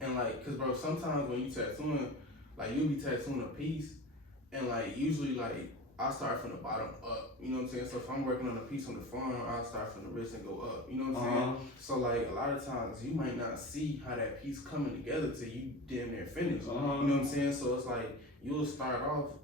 And like, cause bro, sometimes when you tattooing, like you'll be tattooing a piece, and like usually like I start from the bottom up. You know what I'm saying? So if I'm working on a piece on the forearm, I'll start from the wrist and go up. You know what I'm saying? So like a lot of times you might not see how that piece coming together till you damn near finished. You know what I'm saying? So it's like you'll start off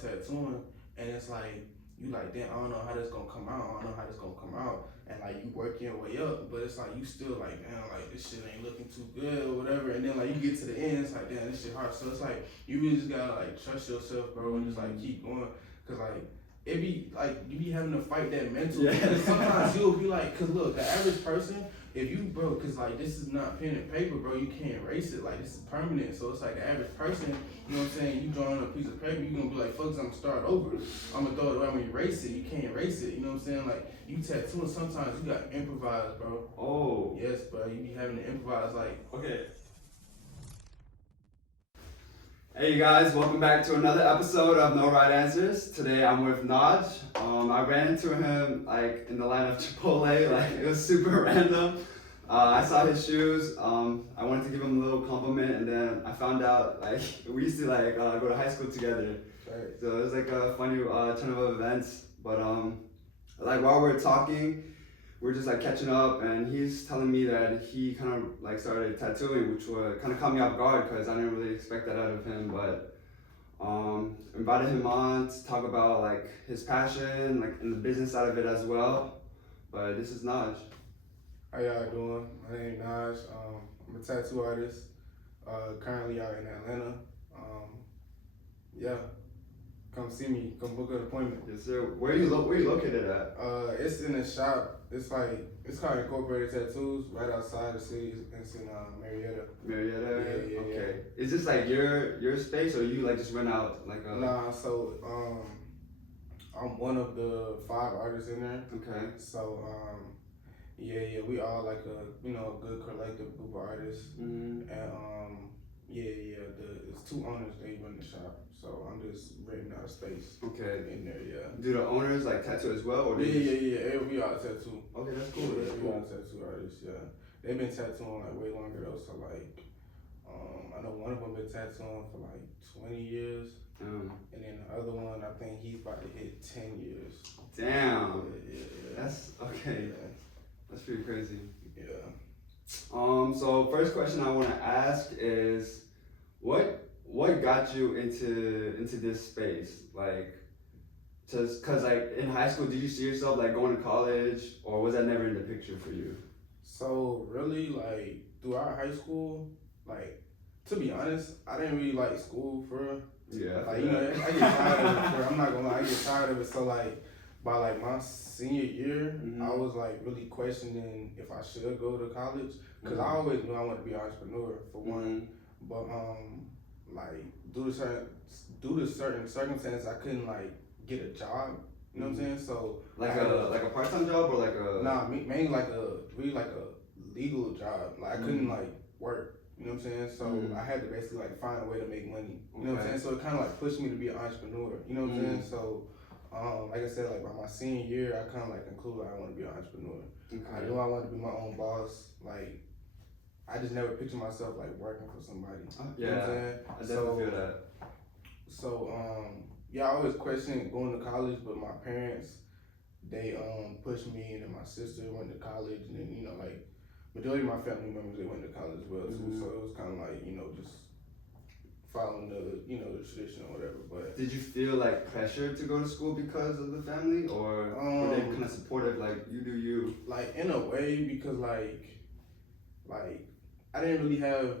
tattooing, and it's like you like, damn, I don't know how this gonna come out. I don't know how this gonna come out. And like you work your way up, but it's like you still like, damn, like this shit ain't looking too good or whatever. And then like you get to the end, it's like, damn, this shit hard. So it's like you really just gotta like trust yourself, bro, and just like keep going. Cause like it be like you be having to fight that mental. Yeah. Because sometimes you'll be like, cause look, the average person, if you bro, cause like this is not pen and paper, bro, you can't erase it. Like this is permanent. So it's like the average person, you know what I'm saying? You drawing on a piece of paper, you gonna be like, fuck, I'm gonna start over. I'm gonna throw it away. I'm gonna erase it. You can't erase it. You know what I'm saying? Like you tattooing, sometimes you gotta improvise, bro. Oh. Yes, bro. You be having to improvise, like. Okay. Hey you guys, welcome back to another episode of No Right Answers. Today I'm with Naj. I ran into him like in the line of Chipotle, like it was super random. I saw his shoes. I wanted to give him a little compliment, and then I found out like we used to like go to high school together. Right. So it was like a funny turn of events. But like while we're talking, we're just like catching up, and he's telling me that he kind of like started tattooing, which would kind of caught me off guard because I didn't really expect that out of him. But invited him on to talk about like his passion, like in the business side of it as well. But this is Naj. How y'all doing? My name is Naj. I'm a tattoo artist. Currently out in Atlanta. Yeah. Come see me. Come book an appointment. Yes, sir. Where you located at? It's in a shop. It's called Incorporated Tattoos, right outside the city. It's in Marietta. Marietta. Yeah. Okay. Is this like your space, or you like just rent out like a? Nah. So I'm one of the 5 artists in there. Okay. So yeah, we all like a good collective group of artists. Mm-hmm. And it's 2 owners. They run the shop. So I'm just renting out a space. Okay. In there, yeah. Do the owners like tattoo as well, or yeah? We all tattoo. Okay, that's cool. Yeah, that's we cool. all tattoo artists. Yeah, they've been tattooing like way longer though. So like, I know one of them been tattooing for like 20 years, and then the other one, I think he's about to hit 10 years. Damn. Yeah. That's okay. Yeah. That's pretty crazy. Yeah. So first question I want to ask is, what got you into this space? Like, cause like in high school, did you see yourself like going to college, or was that never in the picture for you? So really, like throughout high school, like to be honest, I didn't really like school for real. Yeah. Like I get tired of it. I'm not gonna lie, I get tired of it. So like by like my senior year, I was like really questioning if I should go to college, cause I always knew I wanted to be an entrepreneur for one, but like due to certain circumstances, I couldn't like get a job. You know what I'm saying? So like a part-time job or like a mainly like a legal job. Like I couldn't like work. You know what I'm saying? So I had to basically like find a way to make money. You know what I'm saying? So it kind of like pushed me to be an entrepreneur. You know what I'm saying? So like I said, like by my senior year, I kind of like concluded I want to be an entrepreneur. Okay. I knew I wanted to be my own boss. Like I just never pictured myself like working for somebody. Yeah, you know what I'm saying? I definitely feel that. So I always questioned going to college, but my parents, they pushed me, and then my sister went to college, and then like majority of my family members, they went to college as well too. So it was kind of like just following the tradition or whatever. But did you feel like pressure to go to school because of the family, or were they kind of supportive, like you do you? Like in a way, because like I didn't really have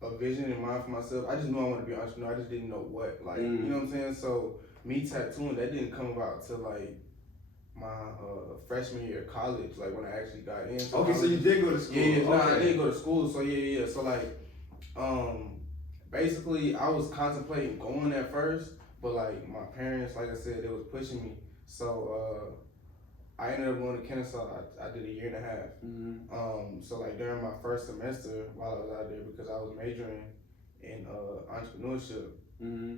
a vision in mind for myself. I just knew I wanted to be an entrepreneur. I just didn't know what. Like you know what I'm saying? So me tattooing, that didn't come about till like my freshman year of college, like when I actually got in. So okay, so you did go to school. I did go to school. So yeah. So like basically I was contemplating going at first, but like my parents, like I said, they was pushing me. So I ended up going to Kennesaw. I did a year and a half. So like during my first semester while I was out there, because I was majoring in entrepreneurship,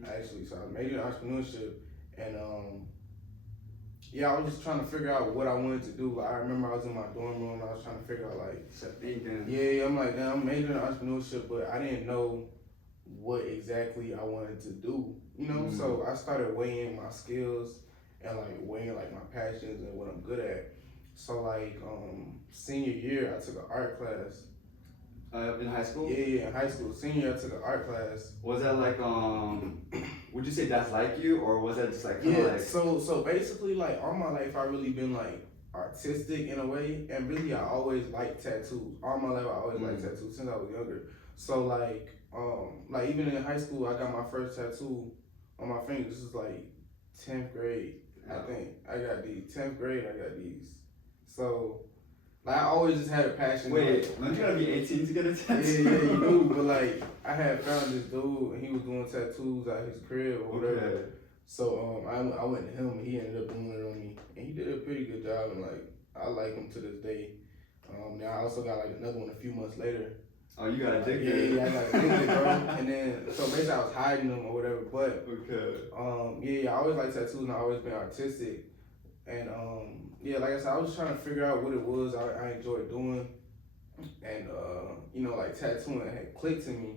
actually. So I was majoring in entrepreneurship, and Yeah, I was just trying to figure out what I wanted to do. Like, I remember I was in my dorm room. I was trying to figure out like, thinking. yeah, I'm like, damn, I'm majoring in entrepreneurship, but I didn't know what exactly I wanted to do. You know, so I started weighing my skills and like weighing like my passions and what I'm good at. So like senior year, I took an art class. In high school? Yeah, in high school. Senior year, I took an art class. Was that like would you say that's like you, or was that just like kind of like? So basically, like all my life, I really been like artistic in a way, and really I always liked tattoos. All my life, I always liked tattoos since I was younger. So like even in high school, I got my first tattoo on my finger. This is like 10th grade, I think. I got these 10th grade. I got these. So. Like, I always just had a passion. Wait, don't you gotta be 18 to get a tattoo? Yeah, you do. But like, I had found this dude, and he was doing tattoos at his crib or whatever. Okay. So I went to him, and he ended up doing it on me, and he did a pretty good job. And like, I like him to this day. Now I also got like another one a few months later. Oh, you got addicted? Yeah, I got addicted, bro. And then so basically I was hiding them or whatever. But I always liked tattoos, and I always been artistic. And like I said, I was just trying to figure out what it was I enjoyed doing, and like tattooing had clicked to me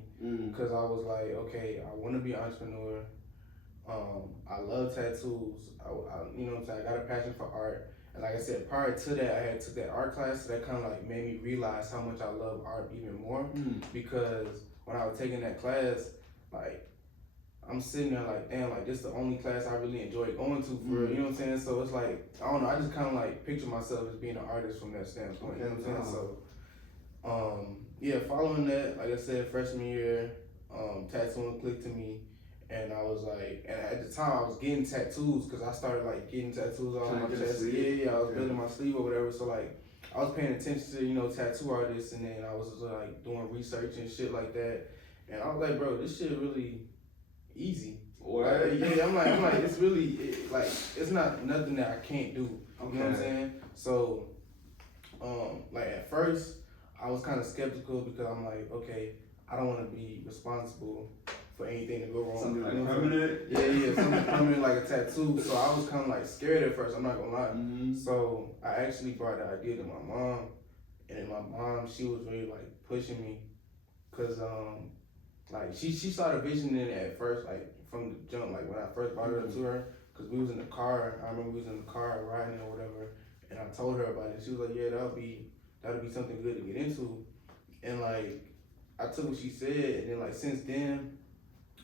because I was like, okay, I want to be an entrepreneur. I love tattoos. I got a passion for art, and like I said, prior to that, I had took that art class, so that kind of like made me realize how much I love art even more because when I was taking that class, like. I'm sitting there like, damn, like this is the only class I really enjoy going to for real, you know what I'm saying? So it's like, I don't know, I just kind of like picture myself as being an artist from that standpoint, you know what I'm saying? So, following that, like I said, freshman year, tattooing clicked to me, and I was like, and at the time I was getting tattoos because I started like getting tattoos on my chest. I was building my sleeve or whatever, so like, I was paying attention to, tattoo artists, and then I was like doing research and shit like that, and I was like, bro, this shit really easy. I'm like, it's really it's not nothing that I can't do. You know what I'm saying? So, like at first, I was kind of skeptical because I'm like, okay, I don't want to be responsible for anything to go wrong. Something like permanent? Yeah, something permanent like a tattoo. So I was kind of like scared at first. I'm not gonna lie. So I actually brought the idea to my mom, and then my mom, she was really like pushing me, cause like she saw the vision in it at first, like from the jump, like when I first brought it up to her, cause we was in the car. I remember we was in the car riding or whatever, and I told her about it. She was like, "Yeah, that'll be something good to get into." And like I took what she said, and then like since then,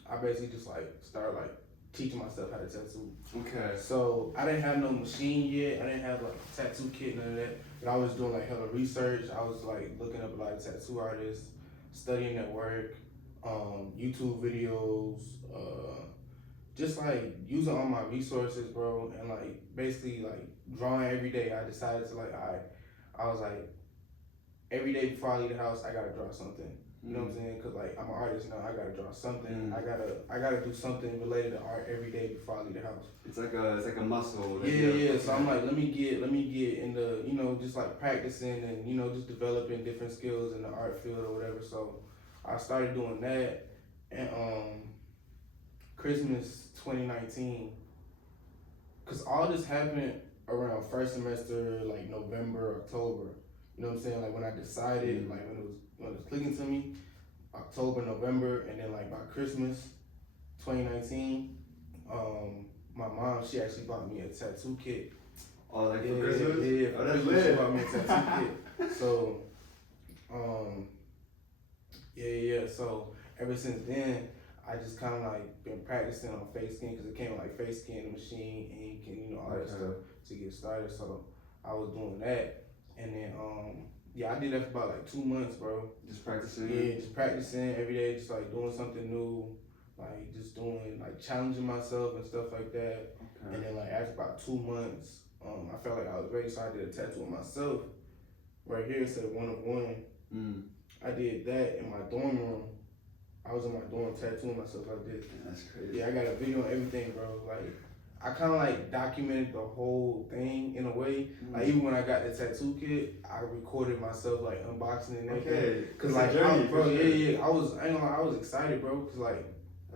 I basically just like started like teaching myself how to tattoo. Okay. So I didn't have no machine yet. I didn't have like a tattoo kit, none of that. But I was doing like hella research. I was like looking up a lot of tattoo artists, studying their work. YouTube videos, just like using all my resources, bro, and like basically like drawing every day. I decided to like, I was like, every day before I leave the house, I gotta draw something. You know what I'm saying? Cause like I'm an artist now, I gotta draw something. I gotta do something related to art every day before I leave the house. It's like a muscle. Yeah. So I'm like, let me get into just like practicing and just developing different skills in the art field or whatever. So I started doing that, and Christmas 2019, cause all this happened around first semester, like November, October. You know what I'm saying? Like when I decided, like when it was clicking to me, October, November, and then like by Christmas 2019, my mom, she actually bought me a tattoo kit. Oh, like for Christmas? Yeah. Oh, that's Christmas, lit. she bought me a tattoo kit. So, so ever since then, I just kind of like been practicing on face skin because it came with like face skin, machine, ink, and all that stuff to get started. So I was doing that, and then I did that for about like 2 months, bro. Just practicing. Yeah, just practicing every day, just like doing something new, like just doing like challenging myself and stuff like that. Okay. And then like after about 2 months, I felt like I was ready, so I did a tattoo on myself. Right here it said 1 of 1. I did that in my dorm room. I was in my dorm tattooing myself like this. Yeah, that's crazy. Yeah, I got a video and everything, bro. Like, I kind of like documented the whole thing in a way. Like, even when I got the tattoo kit, I recorded myself like unboxing and everything. Okay. Cause like, I was excited, bro. Cause like,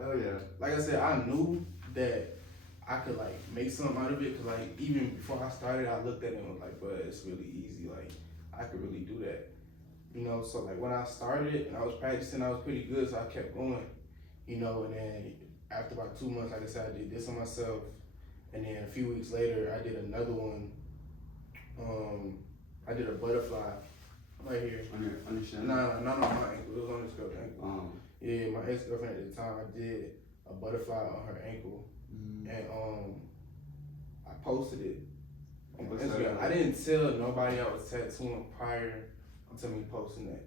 oh yeah. Like I said, I knew that I could like make something out of it. Cause like even before I started, I looked at it and was like, but it's really easy. Like I could really do that. You know, so like when I started and I was practicing, I was pretty good, so I kept going. You know, and then after about 2 months, like I said, I did this on myself, and then a few weeks later, I did another one. I did a butterfly right here. On your shin? Nah, not on my ankle. It was on this girl's ankle. Yeah, my ex girlfriend at the time, I did a butterfly on her ankle, and I posted it on Instagram. I didn't tell nobody I was tattooing prior to me posting that.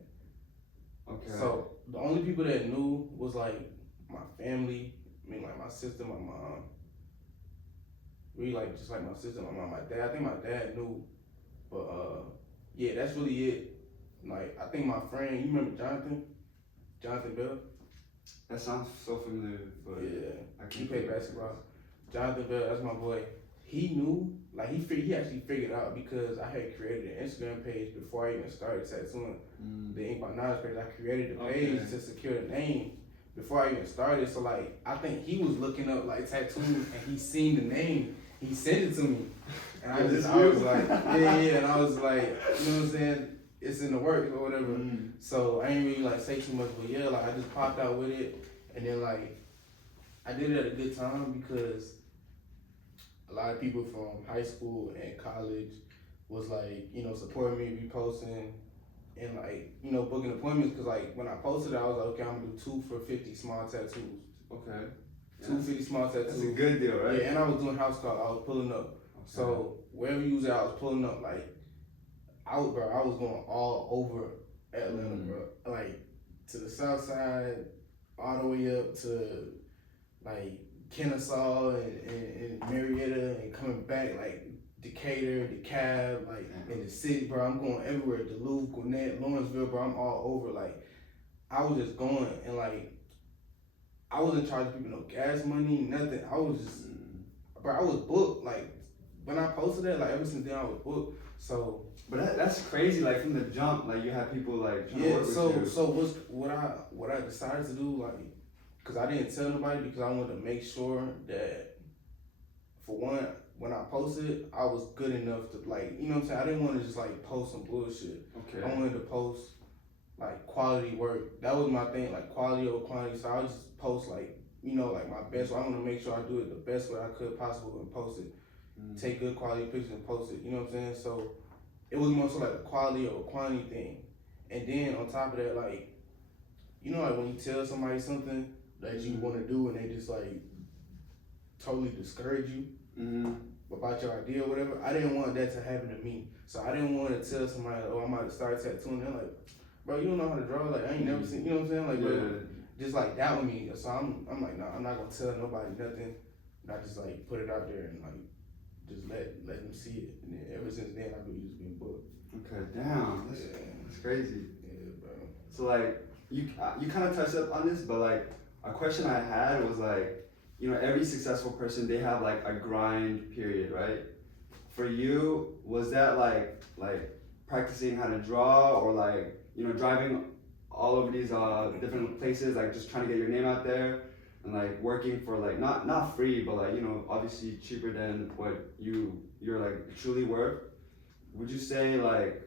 Okay. So the only people that knew was like my family. I mean, like my sister, my mom. Really, like just like my sister, my mom, my dad. I think my dad knew, but yeah, that's really it. Like I think my friend, you remember Jonathan Bell? That sounds so familiar, but yeah, he played basketball. Jonathan Bell, that's my boy. He knew, like he actually figured out because I had created an Instagram page before I even started tattooing the Ink by Knowledge page. I created the page to secure the name before I even started. So like, I think he was looking up like tattoos and he seen the name. He sent it to me, and I was like, yeah, and I was like, you know what I'm saying? It's in the works or whatever. So I ain't really like say too much, but yeah, like I just popped out with it, and then like I did it at a good time because a lot of people from high school and college was like, you know, supporting me, reposting, and like, you know, booking appointments. Cause like when I posted it, I was like, okay, I'm gonna do 2 for $50 small tattoos. Okay. 250 small tattoos. That's a good deal, right? Yeah, and I was doing house calls. I was pulling up. Okay. So wherever you was at, I was pulling up. Like, I was going all over Atlanta, bro. Like to the south side, all the way up to like Kennesaw and Marietta, and coming back like Decatur, DeKalb, like in the city, bro. I'm going everywhere. Duluth, Gwinnett, Lawrenceville, bro. I'm all over. Like I was just going, and like I wasn't charging people no gas money, nothing. I was just, bro, I was booked. Like, when I posted that, like, ever since then, I was booked. So. But that's crazy, like, from the jump, like, you had people, like, trying to work with you. So what I decided to do, like, because I didn't tell nobody, because I wanted to make sure that, for one, when I posted, I was good enough to, like, you know what I'm saying? I didn't want to just, like, post some bullshit. Okay. I wanted to post, like, quality work. That was my thing, like, quality over quantity. So I would just post, like, you know, like, my best. So I want to make sure I do it the best way I could possible and post it. Take good quality pictures and post it. You know what I'm saying? So it was more so, like, a quality over quantity thing. And then, on top of that, like, you know, like, when you tell somebody something that you want to do and they just, like, totally discourage you about your idea or whatever, I didn't want that to happen to me. So I didn't want to tell somebody, oh, I'm about to start tattooing. They're like, bro, you don't know how to draw. Like, I ain't never seen, you know what I'm saying? Like, bro, just like that with me. So I'm like, nah, I'm not gonna tell nobody nothing. And I just like put it out there and like just let them see it. And then ever since then, I've been just being booked. Okay, damn, that's crazy. Yeah, bro. So like, you kind of touched up on this, but like a question I had was like, you know, every successful person, they have like a grind period, right? For you, was that like practicing how to draw, or like, you know, driving all over these different places, like just trying to get your name out there, and like working for like not free, but like, you know, obviously cheaper than what you're like truly worth? Would you say like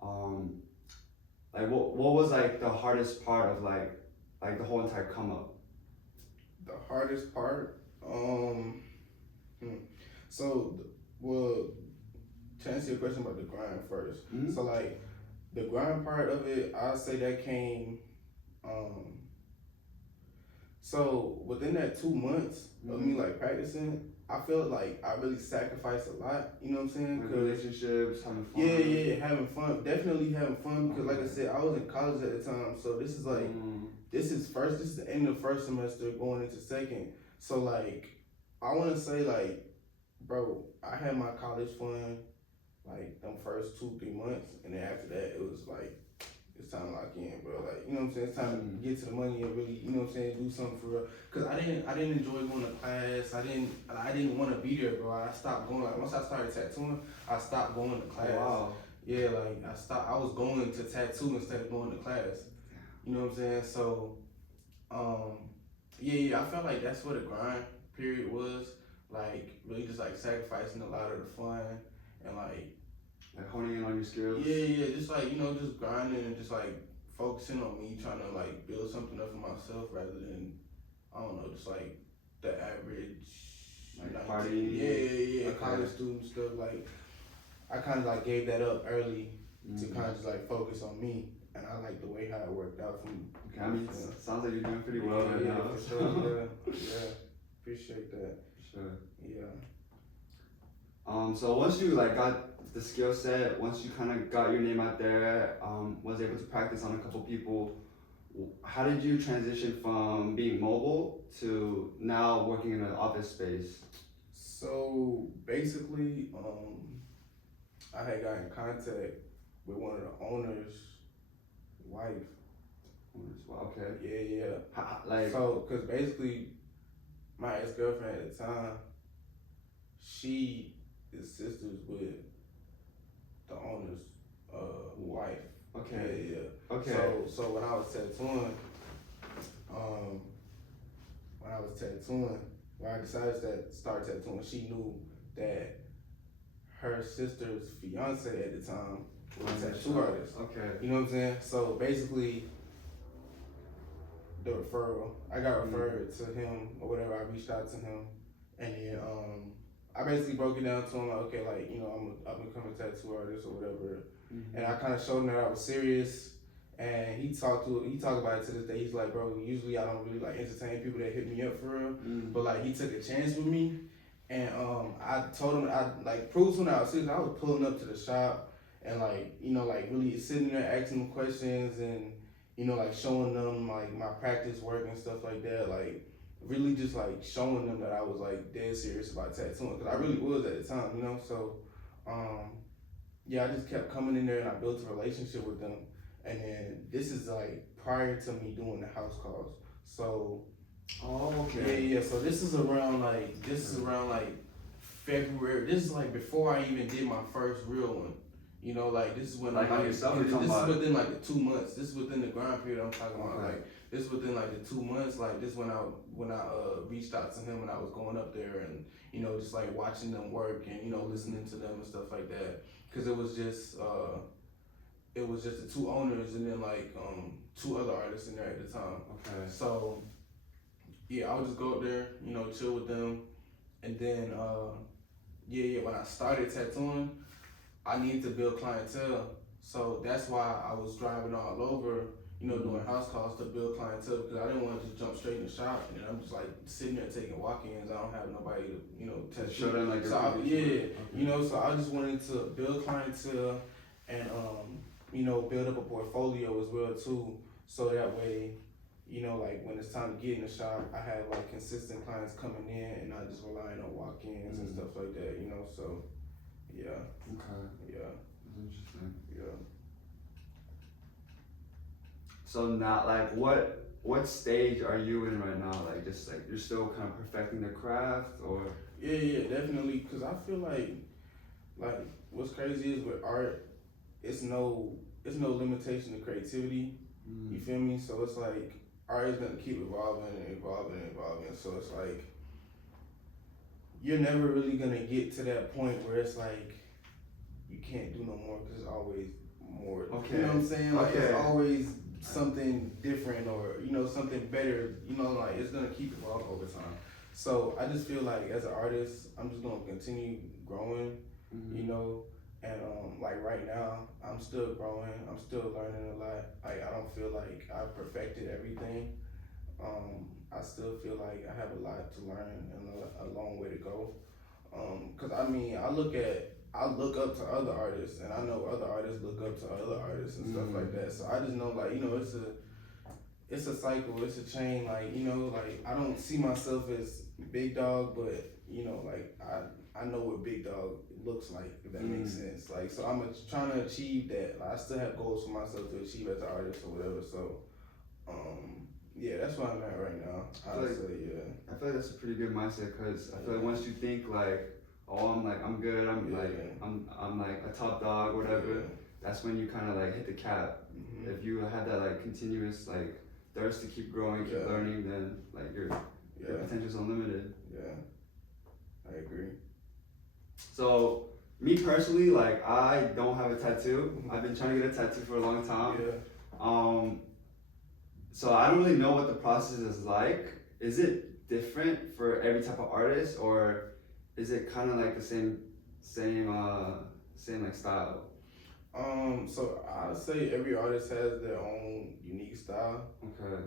what was like the hardest part of like the whole entire come up? The hardest part, so well, to answer your question about the grind first. So like the grind part of it, I'll say that came, so within that 2 months of me like practicing, I felt like I really sacrificed a lot, you know what I'm saying? Like relationships, having fun. Yeah, having fun, definitely having fun, because like I said, I was in college at the time, so this is like, this is the end of first semester going into second. So like, I want to say like, bro, I had my college fun like them first 2-3 months, and then after that it was like, it's time to lock in, bro. Like, you know what I'm saying? It's time to get to the money and really, you know what I'm saying, do something for real. Cause I didn't enjoy going to class. I didn't want to be there, bro. I stopped going. Like once I started tattooing, I stopped going to class. Wow. Yeah, like I was going to tattoo instead of going to class. You know what I'm saying? So, yeah, I felt like that's where the grind period was like really just like sacrificing a lot of the fun and like honing in on your skills. Yeah, just like just grinding and just like focusing on me trying to like build something up for myself rather than I don't know, just like the average like party. Yeah, college student stuff. Like I kind of like gave that up early to kind of just like focus on me, and I like the way how it worked out for me. Okay, I mean, sounds like you're doing pretty well right now. For sure. Yeah, appreciate that. For sure. Yeah. So once you like got the skill set, once you kind of got your name out there, was able to practice on a couple people, how did you transition from being mobile to now working in an office space? So basically, I had got in contact with one of the owner's wife. Well, okay. Yeah. Like so, cause basically, my ex-girlfriend at the time, she is sisters with the owner's wife. okay. Yeah. Okay. So when I was tattooing, when I decided to start tattooing, she knew that her sister's fiance at the time was a tattoo artist. Okay. You know what I'm saying? So basically, the referral, I got referred to him or whatever. I reached out to him, and then I basically broke it down to him like, okay, like I'm becoming a tattoo artist or whatever, and I kind of showed him that I was serious. And he talked about it to this day. He's like, bro, usually I don't really like entertain people that hit me up for real, but like he took a chance with me, and I told him I like proved to him that I was serious. I was pulling up to the shop and like like really sitting there asking them questions and like showing them like my practice work and stuff like that. Like really just like showing them that I was like dead serious about tattooing because I really was at the time, So yeah, I just kept coming in there and I built a relationship with them. And then this is like prior to me doing the house calls. So Yeah. So this is around like February. This is like before I even did my first real one. Like this is when like on yourself. This is within like the 2 months. This is within the grind period I'm talking about. Like this is within like the 2 months. Like this when I reached out to him and I was going up there and just like watching them work and listening to them and stuff like that. Cause it was just the two owners and then like two other artists in there at the time. Okay. So yeah, I would just go up there, chill with them, and then when I started tattooing, I needed to build clientele. So that's why I was driving all over, doing house calls to build clientele because I didn't want to just jump straight in the shop and I'm just like sitting there taking walk-ins. I don't have nobody to tattoo. Show them like so I just wanted to build clientele and build up a portfolio as well too, so that way, like when it's time to get in the shop, I have like consistent clients coming in and not just relying on walk-ins and stuff like that, so yeah. Okay. Yeah. That's interesting. Yeah. So now, like, what stage are you in right now? Like, just like you're still kind of perfecting the craft, or? Yeah, definitely. Cause I feel like what's crazy is with art, it's no limitation to creativity. You feel me? So it's like art is gonna keep evolving and evolving and evolving. So it's like you're never really gonna get to that point where it's like you can't do no more because there's always more. Okay. You know what I'm saying? Like it's always something different or something better. Like it's gonna keep evolving over time. So I just feel like as an artist, I'm just gonna continue growing. And like right now, I'm still growing. I'm still learning a lot. Like I don't feel like I've perfected everything. I still feel like I have a lot to learn and a long way to go. Cause I mean, I look up to other artists, and I know other artists look up to other artists and stuff like that. So I just know, like it's a cycle, it's a chain. Like like I don't see myself as big dog, but like I know what big dog looks like, if that makes sense. Like so, I'm trying to achieve that. Like, I still have goals for myself to achieve as an artist or whatever. So, yeah, that's where I'm at right now. I feel like that's a pretty good mindset because I feel like once you think like, oh, I'm good, I'm like a top dog, whatever. That's when you kind of like hit the cap. If you have that like continuous like thirst to keep growing, keep learning, then like Your potential is unlimited. Yeah, I agree. So me personally, like I don't have a tattoo. I've been trying to get a tattoo for a long time. Yeah. So I don't really know what the process is like. Is it different for every type of artist, or is it kind of like the same like style? So I'd say every artist has their own unique style. Okay.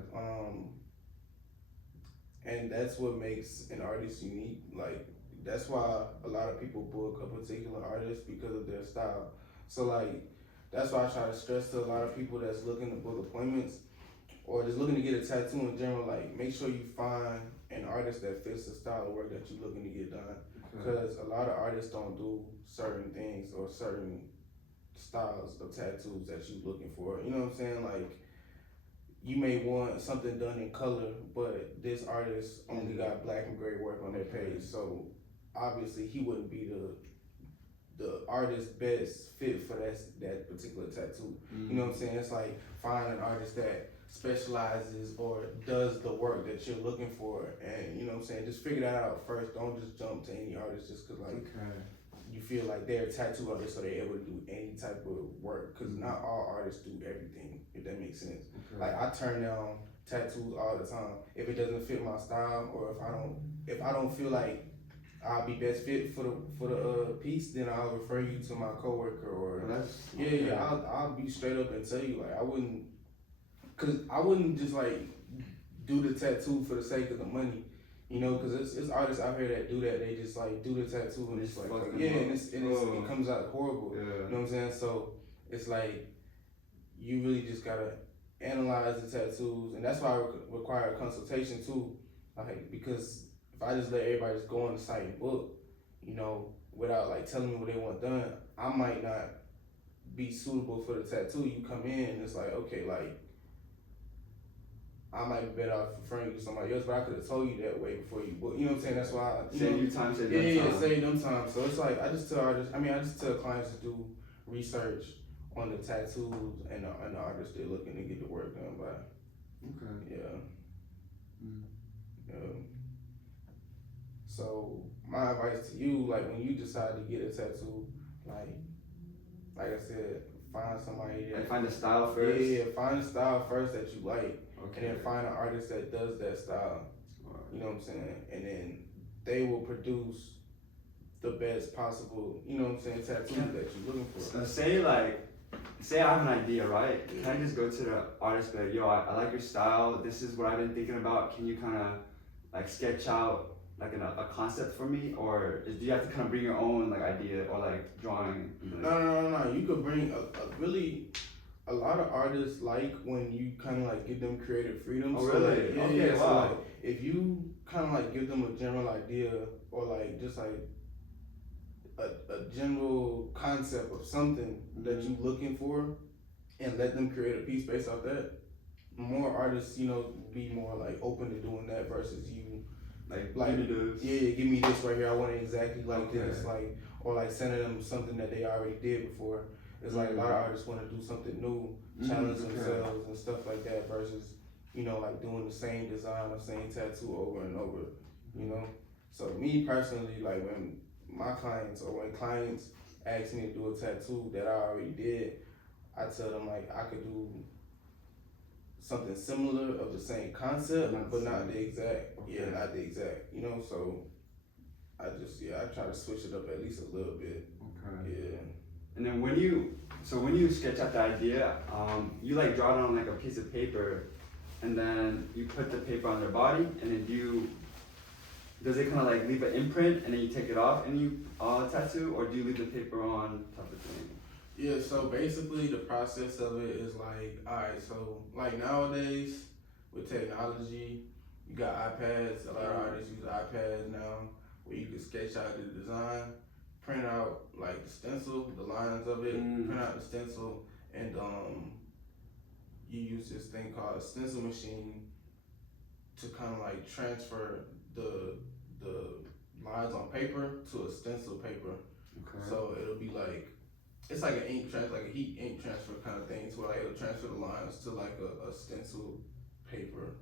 And that's what makes an artist unique. Like that's why a lot of people book a particular artist because of their style. So like that's why I try to stress to a lot of people that's looking to book appointments or just looking to get a tattoo in general. Like make sure you find an artist that fits the style of work that you're looking to get done. Because a lot of artists don't do certain things or certain styles of tattoos that you're looking for. You know what I'm saying? Like you may want something done in color, but this artist only got black and gray work on their page, so obviously he wouldn't be the artist best fit for that particular tattoo. You know what I'm saying? It's like find an artist that specializes or does the work that you're looking for, and you know what I'm saying? Just figure that out first. Don't just jump to any artist just cause like you feel like they're a tattoo artist, so they're able to do any type of work. Cause not all artists do everything, if that makes sense. Like I turn down tattoos all the time if it doesn't fit my style, or if I don't feel like I'll be best fit for the piece, then I'll refer you to my coworker or I'll be straight up and tell you like I wouldn't just like do the tattoo for the sake of the money. You know, because it's artists out here that do that. They just like do the tattoo and it's like and it comes out horrible. You know what I'm saying? So it's like you really just gotta analyze the tattoos, and that's why I require a consultation too. Like because if I just let everybody just go on the site and book, you know, without like telling me what they want done, I might not be suitable for the tattoo. You come in and it's like okay, like I might be better off referring you to somebody else, but I could have told you that way before you book. You know what I'm saying? That's why save you time, save them time. So it's like I just tell clients to do research on the tattoos and the artists they're looking to get the work done by. Okay. Yeah. Yeah. So my advice to you, like when you decide to get a tattoo, like I said, find somebody that find the style first. Yeah, find the style first that you like. Okay. And then find an artist that does that style. You know what I'm saying? And then they will produce the best possible, you know what I'm saying, tattoo that you're looking for. So say I have an idea, right? Yeah. Can I just go to the artist and be like, yo, I like your style, this is what I've been thinking about, can you kind of like sketch out like a concept for me? Or do you have to kind of bring your own like idea or like drawing? No. You could bring a lot of artists like when you kind of like give them creative freedom. Oh, really? So, okay, wow. So like, if you kind of like give them a general idea or like just like a general concept of something that you're looking for and let them create a piece based off that, more artists, you know, be more like open to doing that versus you like give me this right here, I want it exactly like this, like, or like sending them something that they already did before. It's like a lot of artists want to do something new, challenge themselves and stuff like that versus, you know, like doing the same design or same tattoo over and over, you know? So me personally, like when my clients or when clients ask me to do a tattoo that I already did, I tell them like I could do something similar of the same concept, but not the exact, not the exact, you know? So I try to switch it up at least a little bit. Okay. Yeah. And then when you sketch out the idea, you like draw it on like a piece of paper, and then you put the paper on their body, and then does it kind of like leave an imprint, and then you take it off and you tattoo, or do you leave the paper on type of thing? Yeah, so basically the process of it is like, alright, so like nowadays with technology, you got iPads, a lot of artists use iPads now, where you can sketch out the design, print out like the stencil, the lines of it, print out the stencil, and you use this thing called a stencil machine to kind of like transfer the lines on paper to a stencil paper. Okay. So it'll be like, it's like a heat ink transfer kind of thing, to where like it'll transfer the lines to like a stencil paper.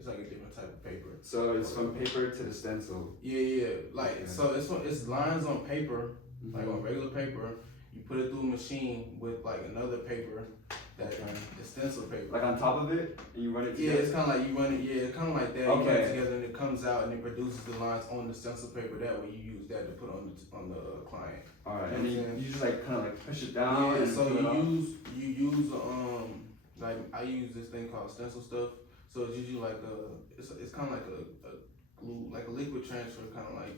It's like a different type of paper. So it's from paper to the stencil. Yeah. Like so, it's lines on paper, like on regular paper. You put it through a machine with like another paper, that the stencil paper. Like on top of it, and you run it together. Yeah, it's kind of like you run it. Yeah, it's kind of like that. Okay. You run it together, and it comes out, and it produces the lines on the stencil paper. That way, you use that to put on the client. All right, You know and you just like kind of like push it down. Yeah, and so put it on. you use like I use this thing called stencil stuff. So it's usually like it's kind of like a glue, like a liquid transfer, kind of like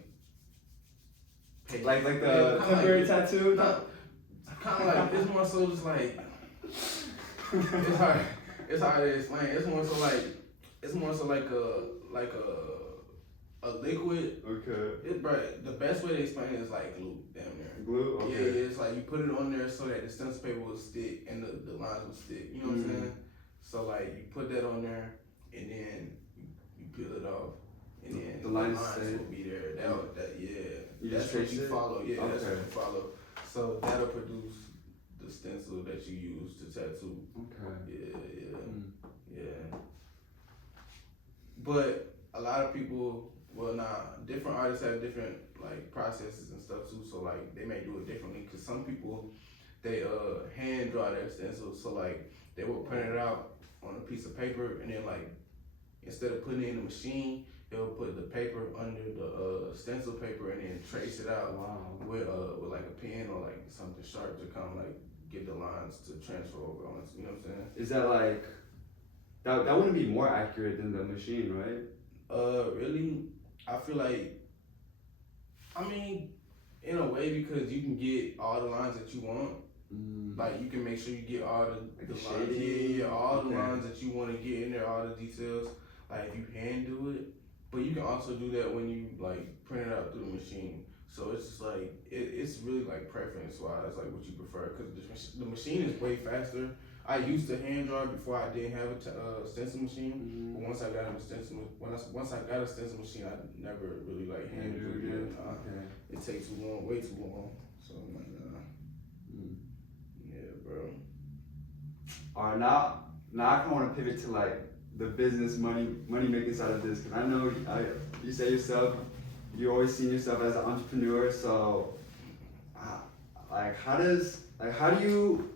paste. Like the temporary tattoo. Kind of like, it's more so just like it's hard to explain. It's more so like a liquid. Okay. But the best way to explain it is like glue, damn near. Glue. Okay. Yeah, it's like you put it on there so that the stencil paper will stick and the lines will stick. You know what I'm saying? So like you put that on there and then you peel it off and then the lines will be there. You that's just what trace you it? follow. Yeah, that's what Okay. you follow. So that'll produce the stencil that you use to tattoo. Okay. Yeah. But a lot of people, different artists have different like processes and stuff too. So like they may do it differently because some people they hand draw their stencils. So like they will print it out on a piece of paper and then like instead of putting it in the machine, they'll put the paper under the stencil paper and then trace it out with like a pen or like something sharp to kind of like get the lines to transfer over on. You know what I'm saying? Is that like that wouldn't be more accurate than the machine, right? Really, I feel like, I mean, in a way because you can get all the lines that you want. Like you can make sure you get all the lines, all the lines that you want to get in there, all the details. Like if you hand do it, but you can also do that when you like print it out through the machine. So it's just like it's really like preference wise, like what you prefer. Because the machine is way faster. I used to hand draw before I didn't have a stencil machine. But once I got a stencil machine, I never really like hand drew again. It takes too long, way too long. So I'm like, nah. Yeah, bro. Alright, now I kind of want to pivot to like the business money making side of this, because I know you say yourself, you always seen yourself as an entrepreneur. So, like, how do you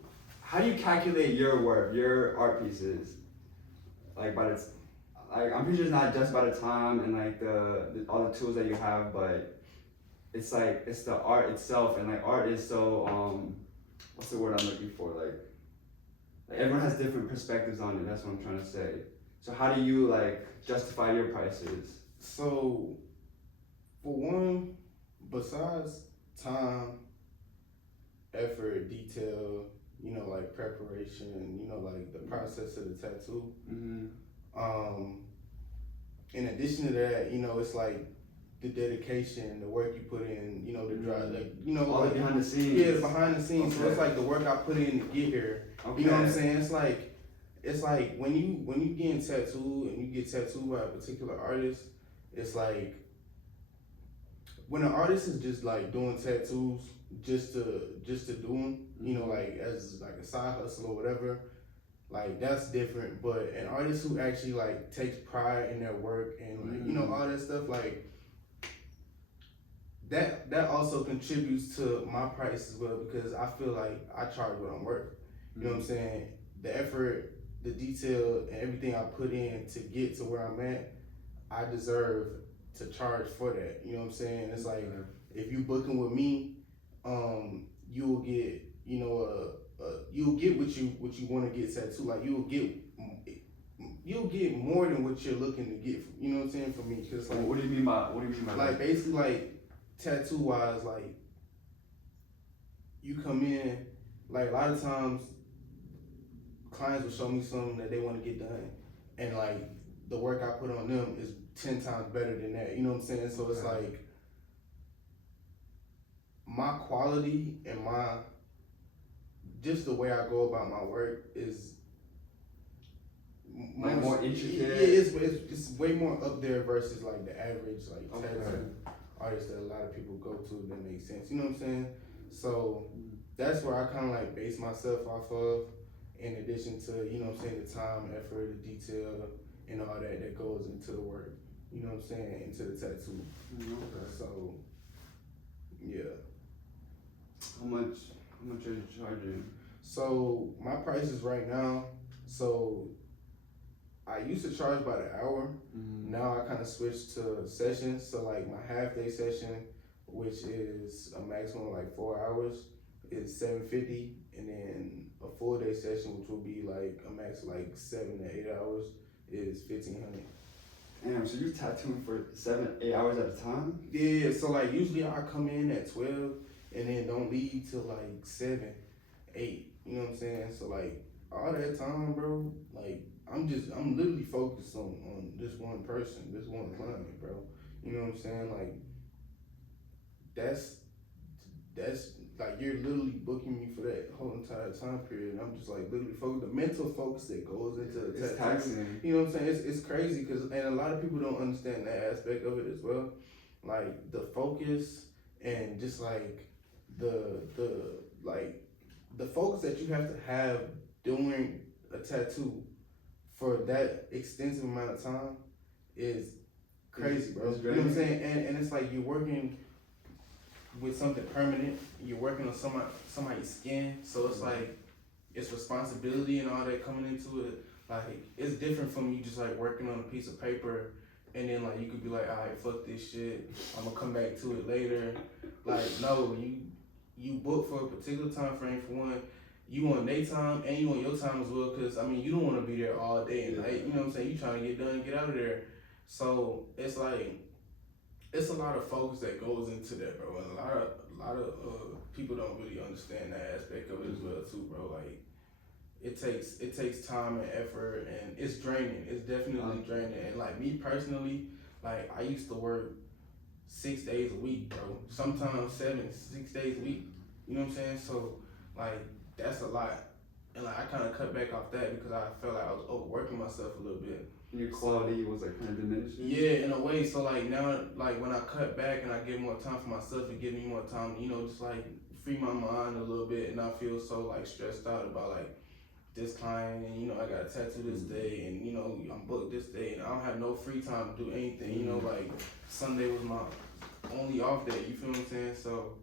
calculate your worth, your art pieces? Like, I'm pretty sure it's not just by the time and like all the tools that you have, but it's like it's the art itself, and like art is so what's the word I'm looking for? Like everyone has different perspectives on it. That's what I'm trying to say. So how do you like justify your prices? So, for one, besides time, effort, detail, like preparation, like the process of the tattoo. In addition to that, it's like the dedication, the work you put in, the drive, like, all like, the behind the scenes. Yeah, behind the scenes. Okay. So it's like the work I put in to get here. Okay. You know what I'm saying? It's like when you getting tattooed and you get tattooed by a particular artist, it's like when an artist is just like doing tattoos just to do them, like as like a side hustle or whatever, like that's different. But an artist who actually like takes pride in their work and like all that stuff, like that also contributes to my price as well, because I feel like I charge what I'm worth. You know what I'm saying? The effort, the detail, and everything I put in to get to where I'm at, I deserve to charge for that. You know what I'm saying? It's like if you booking with me, you will get you'll get what you want to get tattooed. Like you'll get more than what you're looking to get. You know what I'm saying? For me, because like what do you mean by like basically like tattoo wise, like you come in, like a lot of times clients will show me something that they want to get done, and like the work I put on them is 10 times better than that. You know what I'm saying? So it's like my quality and just the way I go about my work is more intricate. Yeah, it's way more up there versus like the average like tattoo artist that a lot of people go to. That makes sense. You know what I'm saying? So that's where I kind of like base myself off of. In addition to, the time, effort, the detail, and all that goes into the work. You know what I'm saying? Into the tattoo. Okay. So, yeah. How much are you charging? So my prices right now. So I used to charge by the hour. Now I kind of switched to sessions. So like my half day session, which is a maximum of like 4 hours, is $750, and then a full day session, which will be like a max of like 7 to 8 hours, is $1,500. Damn, so you tattooing for 7-8 hours at a time? Yeah. So like usually I come in at 12 and then don't leave till like 7, 8. You know what I'm saying? So like all that time, bro. Like I'm literally focused on this one person, this one client, bro. You know what I'm saying? Like that's like you're literally booking me for that whole entire time period. And I'm just like literally focused. The mental focus that goes into the It's taxing. you know what I'm saying? It's crazy and a lot of people don't understand that aspect of it as well. Like the focus and just like the focus that you have to have doing a tattoo for that extensive amount of time is crazy, bro. You know what I'm saying? And it's like you're working with something permanent. You're working on somebody's skin, so it's like it's responsibility and all that coming into it. Like it's different from you just like working on a piece of paper, and then like you could be like, all right, fuck this shit. I'm gonna come back to it later. Like no, you book for a particular time frame for one. You want their time and you want your time as well, cause I mean you don't want to be there all day and night. You know what I'm saying? You trying to get done, get out of there. So it's like it's a lot of focus that goes into that, bro. And a lot of people don't really understand that aspect of it as well too, bro. Like it takes time and effort, and it's draining. It's definitely draining. And like me personally, like I used to work 6 days a week, bro. Sometimes 6 days a week. You know what I'm saying? So like that's a lot. And like I kind of cut back off that because I felt like I was overworking myself a little bit. Your quality was like kind of diminishing? Yeah, in a way. So like now, like when I cut back and I give more time for myself, it gives me more time, you know, just like free my mind a little bit, and I feel so like stressed out about like this client, and you know I got a tattoo this day, and you know I'm booked this day, and I don't have no free time to do anything. You know, like Sunday was my only off day. You feel what I'm saying? So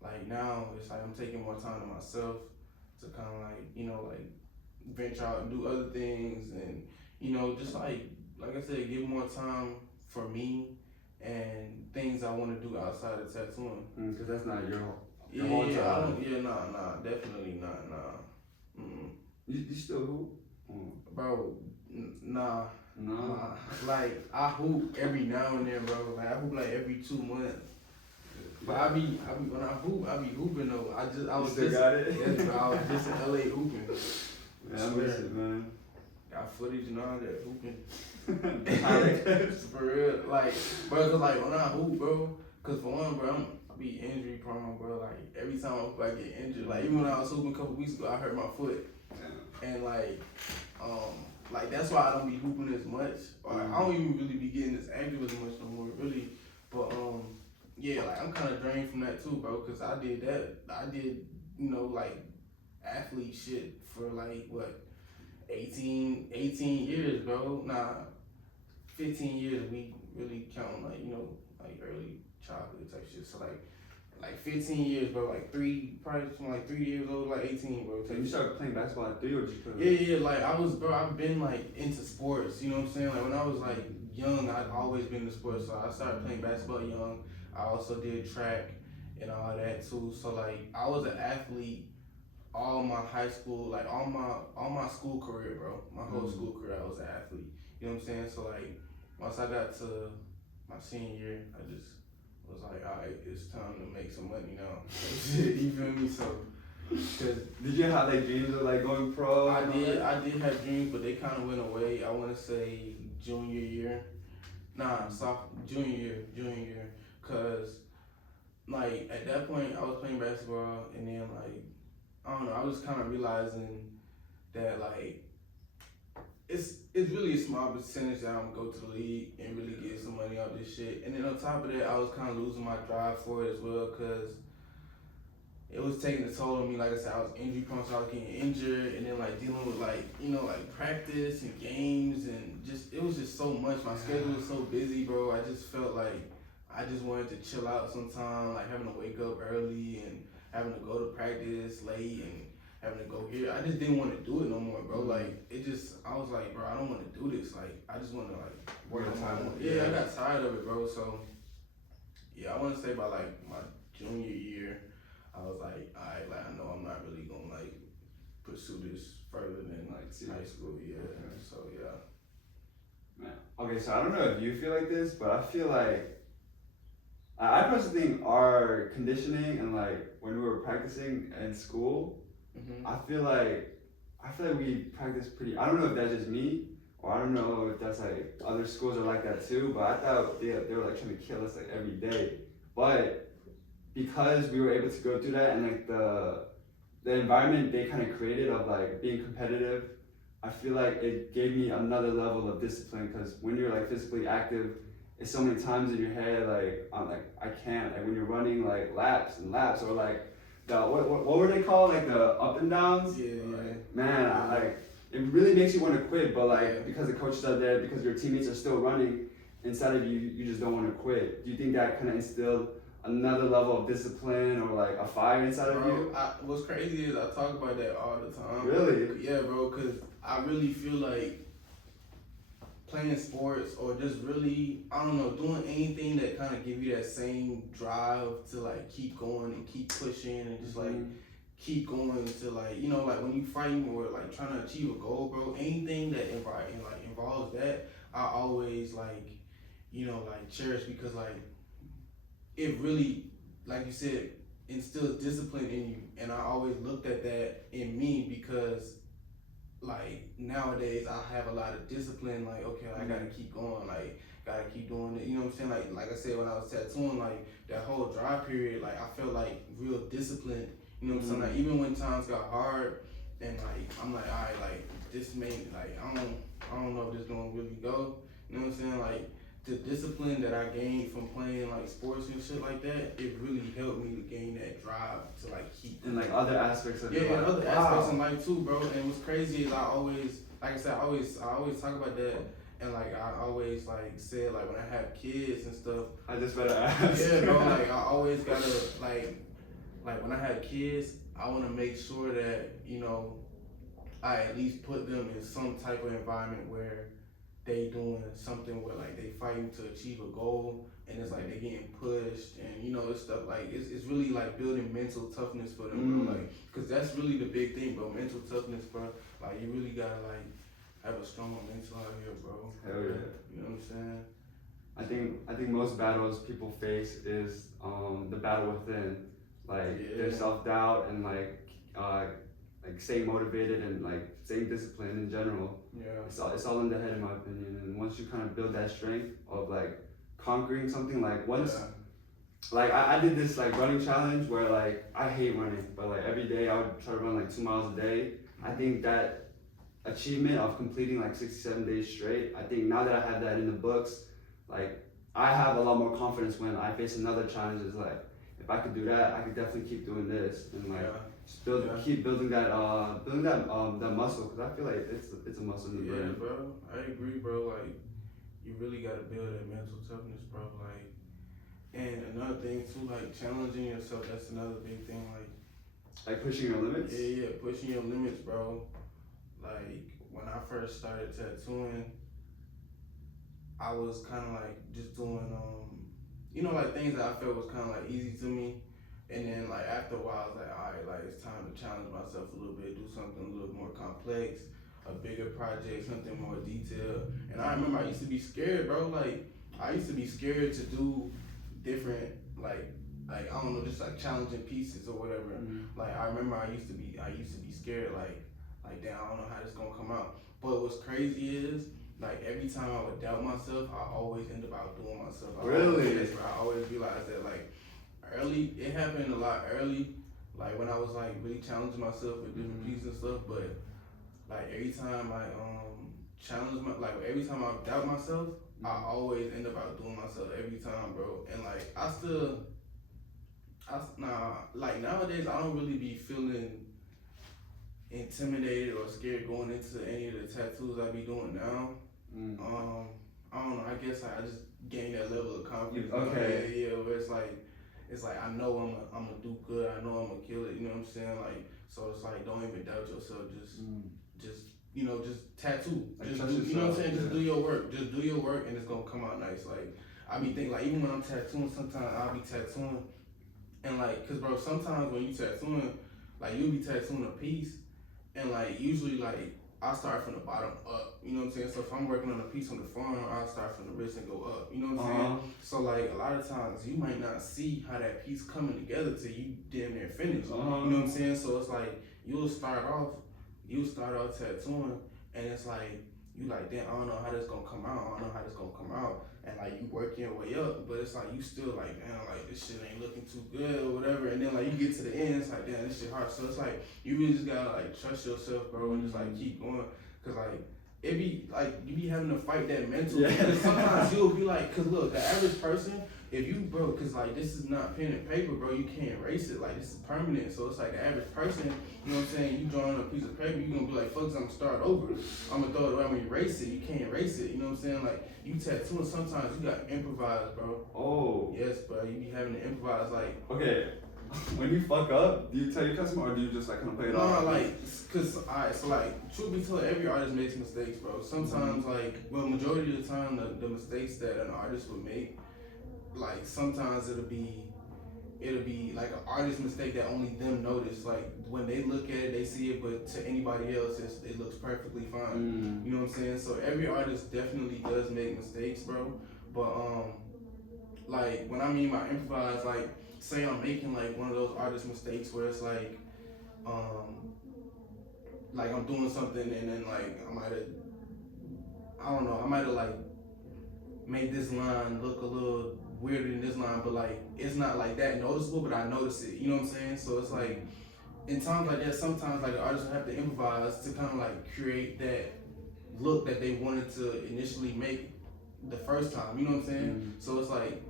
like now it's like I'm taking more time to myself to kind of like, you know, like venture out and do other things, and you know, just like I said, give more time for me and things I want to do outside of tattooing. Because that's not your whole time. Nah, definitely not, nah. You still hoop? Bro, nah. Like I hoop every now and then, bro. Like I hoop like every 2 months. But I be when I hoop, I be hooping though. I was still just got it? Yes, bro. I was just in LA hooping. Yeah, I miss it, man. Got footage and all that hooping. For real, like, bro, cause like when I hoop, bro, cause for one, bro, I be injury prone, bro. Like every time I hoop, I get injured. Like even when I was hooping a couple weeks ago, I hurt my foot, and like that's why I don't be hooping as much. Or like, I don't even really be getting as active as much no more, really. But yeah, like I'm kind of drained from that too, bro, cause I did that. I did, you know, like athlete shit for like what 18 years, bro. Nah, 15 years. We really count like, you know, like early childhood type shit. So like 15 years, bro. Like probably from like 3 years old, like 18, bro. So you started playing basketball at 3 or just Yeah. Like I've been like into sports. You know what I'm saying? Like when I was like young, I'd always been into sports. So I started playing basketball young. I also did track and all that too. So like I was an athlete all my high school, like all my school career, bro. My whole school career, I was an athlete. You know what I'm saying? So like once I got to my senior year, I just was like, all right, it's time to make some money now. You feel me? So, cause did you have like dreams of like going pro? I did have dreams, but they kind of went away. I want to say junior year, junior year, cause like at that point I was playing basketball, and then like I don't know, I was kind of realizing that like it's really a small percentage that I'm gonna go to the league and really get some money out this shit. And then on top of that, I was kind of losing my drive for it as well, cause it was taking a toll on me. Like I said, I was injury prone, so I was getting injured, and then like dealing with like, you know, like practice and games, and just it was just so much. My schedule was so busy, bro. I just felt like I just wanted to chill out sometime, like having to wake up early and having to go to practice late and having to go here. I just didn't want to do it no more, bro. Like I was like, bro, I don't want to do this. Like I just want to like work on my own. Yeah, I got tired of it, bro. So yeah, I want to say by like my junior year, I was like, alright, like I know I'm not really gonna like pursue this further than like high school. Yeah, so yeah. Man. Okay, so I don't know if you feel like this, but I feel like I personally think our conditioning and like when we were practicing in school, I feel like we practice pretty. I don't know if that's just me, or I don't know if that's like other schools are like that too. But I thought they were like trying to kill us like every day. But because we were able to go through that and like the environment they kind of created of like being competitive, I feel like it gave me another level of discipline. Because when you're like physically active, it's so many times in your head like I'm like I can't, like when you're running like laps and laps, or like the what were they called, like the up and downs. Man, like it really makes you want to quit, but like because the coaches are there, because your teammates are still running inside of you, you just don't want to quit. Do you think that kind of instilled another level of discipline or like a fire inside of you? What's crazy is I talk about that all the time. Really? Yeah, bro, because I really feel like playing sports or just really, I don't know, doing anything that kind of give you that same drive to like keep going and keep pushing and just like keep going to like, you know, like when you fighting or like trying to achieve a goal, bro, anything that involves that, I always like, you know, like cherish, because like it really, like you said, instills discipline in you. And I always looked at that in me because like nowadays I have a lot of discipline, like okay, I gotta keep going, like gotta keep doing it, you know what I'm saying? Like I said, when I was tattooing, like that whole dry period, like I felt like real disciplined, you know what I'm saying? Like even when times got hard and like I'm like, alright, like this may like I don't know if this gonna really go, you know what I'm saying? Like the discipline that I gained from playing like sports and shit like that, it really helped me to gain that drive to like keep. And like other aspects of and other aspects in life too, bro. And what's crazy is I always, like I said, I always talk about that, and like I always like said like when I have kids and stuff. I just better ask. Yeah, bro. Like I always gotta like when I have kids, I want to make sure that you know I at least put them in some type of environment where they doing something where like they fighting to achieve a goal, and it's like they getting pushed, and you know it's stuff like it's really like building mental toughness for them, bro. Like, cause that's really the big thing, bro. Mental toughness, bro. Like you really gotta like have a strong mental out here, bro. Hell yeah. You know what I'm saying? I think most battles people face is the battle within, like their self-doubt and like staying motivated and like staying disciplined in general. Yeah. It's all in the head in my opinion. And once you kind of build that strength of like conquering something, like once like I did this like running challenge where like I hate running, but like every day I would try to run like 2 miles a day. I think that achievement of completing like 67 days straight, I think now that I have that in the books, like I have a lot more confidence when I face another challenge. Is like if I could do that, I could definitely keep doing this and like just keep building that that muscle, because I feel like it's a muscle in the brain. Yeah, bro. I agree, bro. Like you really gotta build that mental toughness, bro. Like, and another thing too, like challenging yourself. That's another big thing. Like pushing your limits. Yeah, pushing your limits, bro. Like when I first started tattooing, I was kind of like just doing you know, like things that I felt was kind of like easy to me. And then like after a while, I was like, all right, like it's time to challenge myself a little bit, do something a little more complex, a bigger project, something more detailed. And I remember I used to be scared, bro. Like I used to be scared to do different, like I don't know, just like challenging pieces or whatever. Like I remember I used to be scared, like damn, I don't know how this gonna come out. But what's crazy is, like every time I would doubt myself, I always end up outdoing myself. I always realized that like early, it happened a lot early, like when I was like really challenging myself with different pieces and stuff. But like every time I every time I doubt myself, I always end up outdoing myself every time, bro. And like like nowadays I don't really be feeling intimidated or scared going into any of the tattoos I be doing now. I don't know. I guess I just gained that level of confidence. Okay. Yeah. Where it's like I know I'm gonna do good. I know I'm gonna kill it. You know what I'm saying? Like, so it's like don't even doubt yourself. Just just tattoo. Like, Just trust do. You know what I'm yourself, saying? Just yeah. do your work. Just do your work, and it's gonna come out nice. Like I be thinking, like even when I'm tattooing, sometimes I'll be tattooing, and like, cause bro, sometimes when you tattooing, like you'll be tattooing a piece, and like usually like I start from the bottom up, you know what I'm saying? So if I'm working on a piece on the farm, I'll start from the wrist and go up, you know what I'm saying? So like a lot of times you might not see how that piece coming together till you damn near finished, you know what I'm saying? So it's like you'll start off tattooing, and it's like you like, damn, I don't know how this gonna come out, and like you work your way up, but it's like you still like, damn, like this shit ain't looking too good or whatever, and then like you get to the end, it's like, damn, this shit hard. So it's like you really just gotta like trust yourself, bro, and just like keep going, cause like it be like you be having to fight that mental. Yeah. Because sometimes you'll be like, cause look, the average person, if you, bro, cause like this is not pen and paper, bro, you can't erase it, like this is permanent. So it's like the average person, you know what I'm saying, you drawing on a piece of paper, you gonna be like, fuck, I'm gonna start over, I'm gonna throw it away, I'm gonna erase it. You can't erase it, you know what I'm saying? Like you tattooing, sometimes you gotta improvise, bro. Oh. Yes, bro, you be having to improvise, like. Okay. When you fuck up, do you tell your customer or do you just like kind of play it off? No, like, cause so like, truth be told, every artist makes mistakes, bro. Sometimes like, well, majority of the time, the mistakes that an artist would make, like sometimes it'll be like an artist mistake that only them notice. Like when they look at it, they see it, but to anybody else, it looks perfectly fine. You know what I'm saying? So every artist definitely does make mistakes, bro. But like when I mean by improvise, like say I'm making like one of those artist mistakes where it's like I'm doing something and then like I might have like made this line look a little weirder than this line, but like it's not like that noticeable, but I notice it, you know what I'm saying? So it's like in times like that, sometimes like the artist will have to improvise to kind of like create that look that they wanted to initially make the first time, you know what I'm saying? So it's like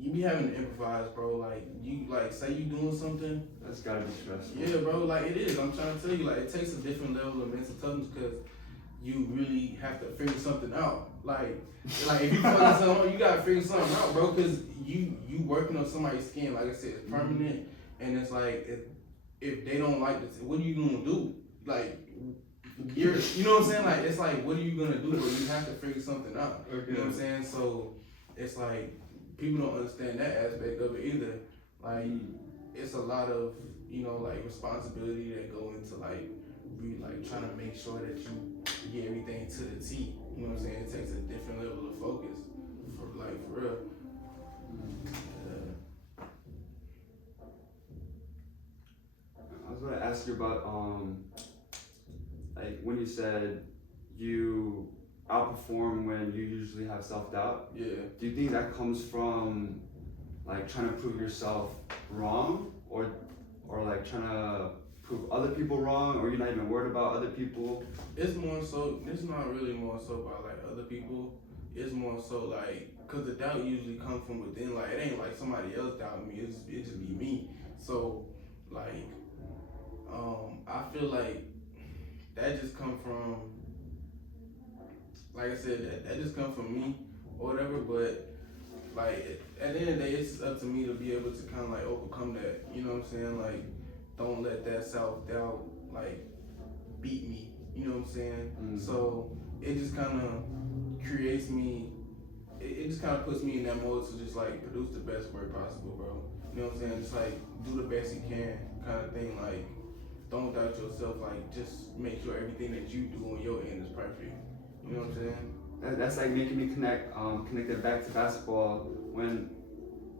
you be having to improvise, bro. Like you like say you doing something. That's gotta be stressful. Yeah, bro. Like it is. I'm trying to tell you, like it takes a different level of mental toughness because you really have to figure something out. Like if you fucking something out, you gotta figure something out, bro. Because you working on somebody's skin. Like I said, it's permanent, and it's like if they don't like this, what are you gonna do? Like you know what I'm saying? Like it's like what are you gonna do? Bro? You have to figure something out. Okay. You know what I'm saying? So it's like. People don't understand that aspect of it either. Like, it's a lot of, like responsibility that go into like trying to make sure that you get everything to the T. You know what I'm saying? It takes a different level of focus for real. I was gonna ask you about like when you said you outperform when you usually have self-doubt. Yeah. Do you think that comes from like trying to prove yourself wrong or like trying to prove other people wrong, or you're not even worried about other people? It's not really more so about like other people. It's more so like, cause the doubt usually comes from within. Like it ain't like somebody else doubting me. It just be me. So like, I feel like that just come from. Like I said, that just comes from me or whatever, but like at the end of the day, it's up to me to be able to kind of like overcome that, you know what I'm saying? Like, don't let that self-doubt like beat me, you know what I'm saying? So it just kind of creates me, it just kind of puts me in that mode to just like produce the best work possible, bro. You know what I'm saying? Just like do the best you can kind of thing, like don't doubt yourself, like just make sure everything that you do on your end is perfect. You know what I'm saying? That's like making me connect it back to basketball when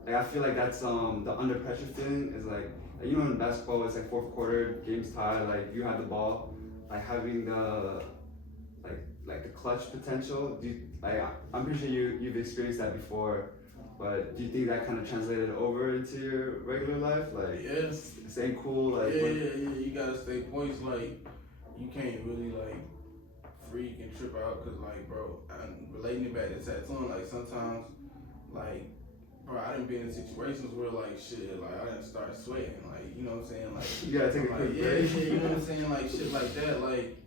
like I feel like that's the under pressure feeling is like in basketball it's like fourth quarter, game's tied, like you have the ball, like having the like the clutch potential. I'm pretty sure you've experienced that before, but do you think that kind of translated over into your regular life? Like yes, staying cool, like yeah, you gotta stay poised, like you can't really like freak and trip out, cause like bro, I'm relating it back to tattooing, like sometimes like bro, I done been in situations where like shit, like I didn't start sweating, like you know what I'm saying, like you gotta take a quick break. Yeah, you know what I'm saying, like shit like that, like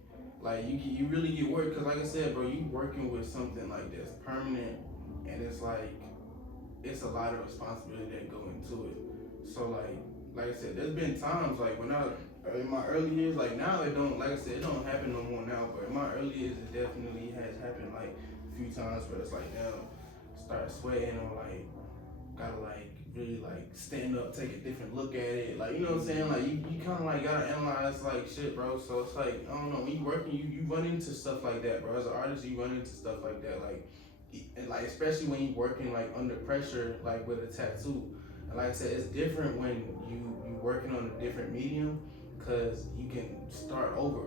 Like you really get work, cause like I said, bro, you working with something like that's permanent, and it's like it's a lot of responsibility that go into it. So like I said, there's been times like when I in my early years, like now it don't, like I said, it don't happen no more now. But in my early years, it definitely has happened like a few times where it's like now start sweating or like gotta like really like stand up, take a different look at it. Like, you know what I'm saying? Like you kind of like gotta analyze like shit, bro. So it's like, I don't know, when you working, you run into stuff like that, bro. As an artist, you run into stuff like that, like, and like especially when you working like under pressure, like with a tattoo. And like I said, it's different when you working on a different medium, cause you can start over.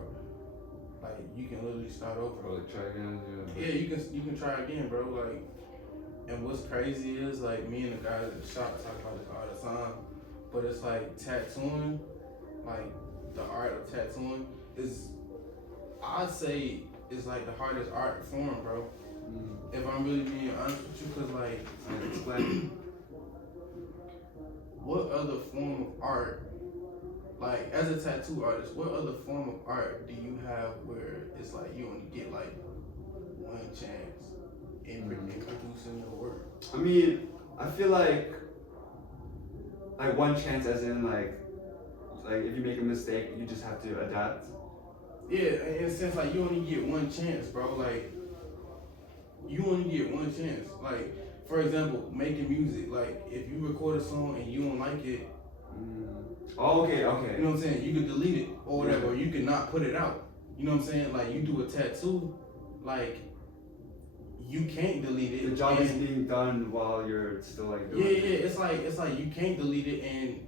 Like you can literally start over. Or like try again, Yeah, you can try again, bro. Like. And what's crazy is like me and the guys at the shop talk about this all the time, but it's like tattooing, like the art of tattooing is, I'd say, is like the hardest art form, bro. If I'm really being honest with you, cause like, explain. what other form of art, like as a tattoo artist, what other form of art do you have where it's like you only get like one chance in producing your work? I mean, I feel like one chance, as in like if you make a mistake, you just have to adapt. Yeah, in a sense, like you only get one chance, bro. Like you only get one chance. Like for example, making music. Like if you record a song and you don't like it, Oh, okay. you know what I'm saying? You can delete it or whatever, or you can not put it out. You know what I'm saying? Like you do a tattoo, like you can't delete it. The job is being done while you're still like doing it. Yeah. It's like you can't delete it and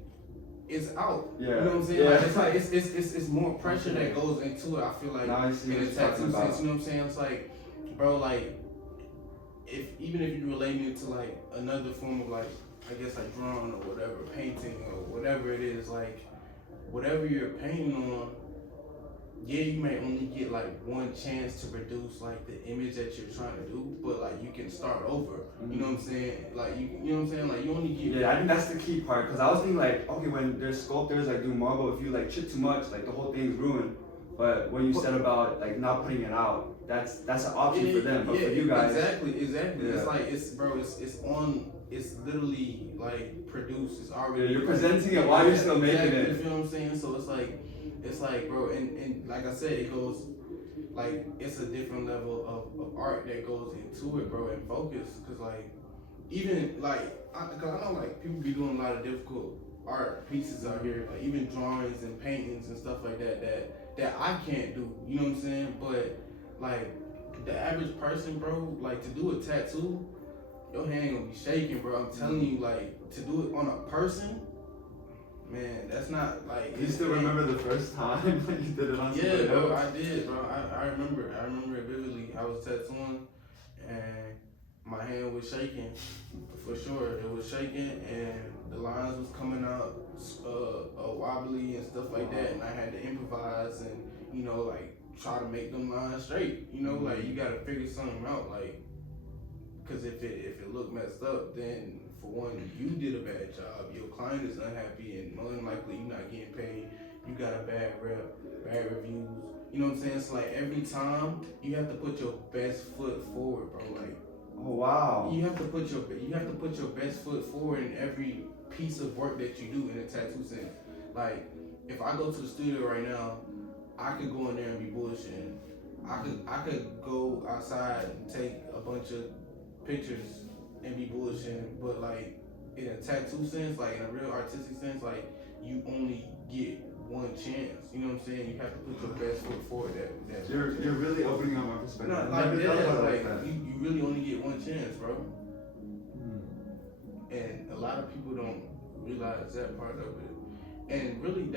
it's out. Yeah. You know what I'm saying? Yeah. Like it's more pressure that goes into it. I feel like in a tattoo sense. You know what I'm saying? It's like, bro, like even if you relate it to like another form of like, I guess like drawing or whatever, painting or whatever it is, like whatever you're painting on, yeah, you may only get like one chance to produce like the image that you're trying to do, but like you can start over. You know what I'm saying? Like you know what I'm saying? Like you only get. Yeah, I think that's the key part, because I was thinking like, okay, when there's sculptors like do marble, if you like chip too much, like the whole thing's ruined. But when you said about like not putting it out, that's an option for them. But for you guys, exactly. Yeah. It's like it's literally like produced. It's already. Yeah, you're presenting it while you're still making it. You feel what I'm saying? So it's like, bro, and like I said, it goes like it's a different level of art that goes into it, bro, and focus. Cause like even like cause I know like people be doing a lot of difficult art pieces out here, like even drawings and paintings and stuff like that I can't do. You know what I'm saying? But like the average person, bro, like to do a tattoo, your hand gonna be shaking, bro. I'm telling you, like to do it on a person, man, that's not like. You still remember the first time like you did it on somebody Yeah, bro, else? I did, bro. I remember it vividly. I was tattooing and my hand was shaking, for sure. It was shaking and the lines was coming out wobbly and stuff like that, and I had to improvise and like try to make them lines straight. Like you gotta figure something out, like, cause if it looked messed up, then for one, you did a bad job. Your client is unhappy, and more than likely you're not getting paid. You got a bad rep, bad reviews. You know what I'm saying? So like every time you have to put your best foot forward, bro. Like, oh wow. You have to put your best foot forward in every piece of work that you do in a tattoo sense. Like, if I go to the studio right now, I could go in there and be bullshitting. I could go outside and take a bunch of pictures and be bullshitting, but like in a tattoo sense, like in a real artistic sense, like you only get one chance. You know what I'm saying? You have to put your best foot forward. You're really opening up my perspective. No, like you really only get one chance, bro. And a lot of people don't realize that part of it. And really,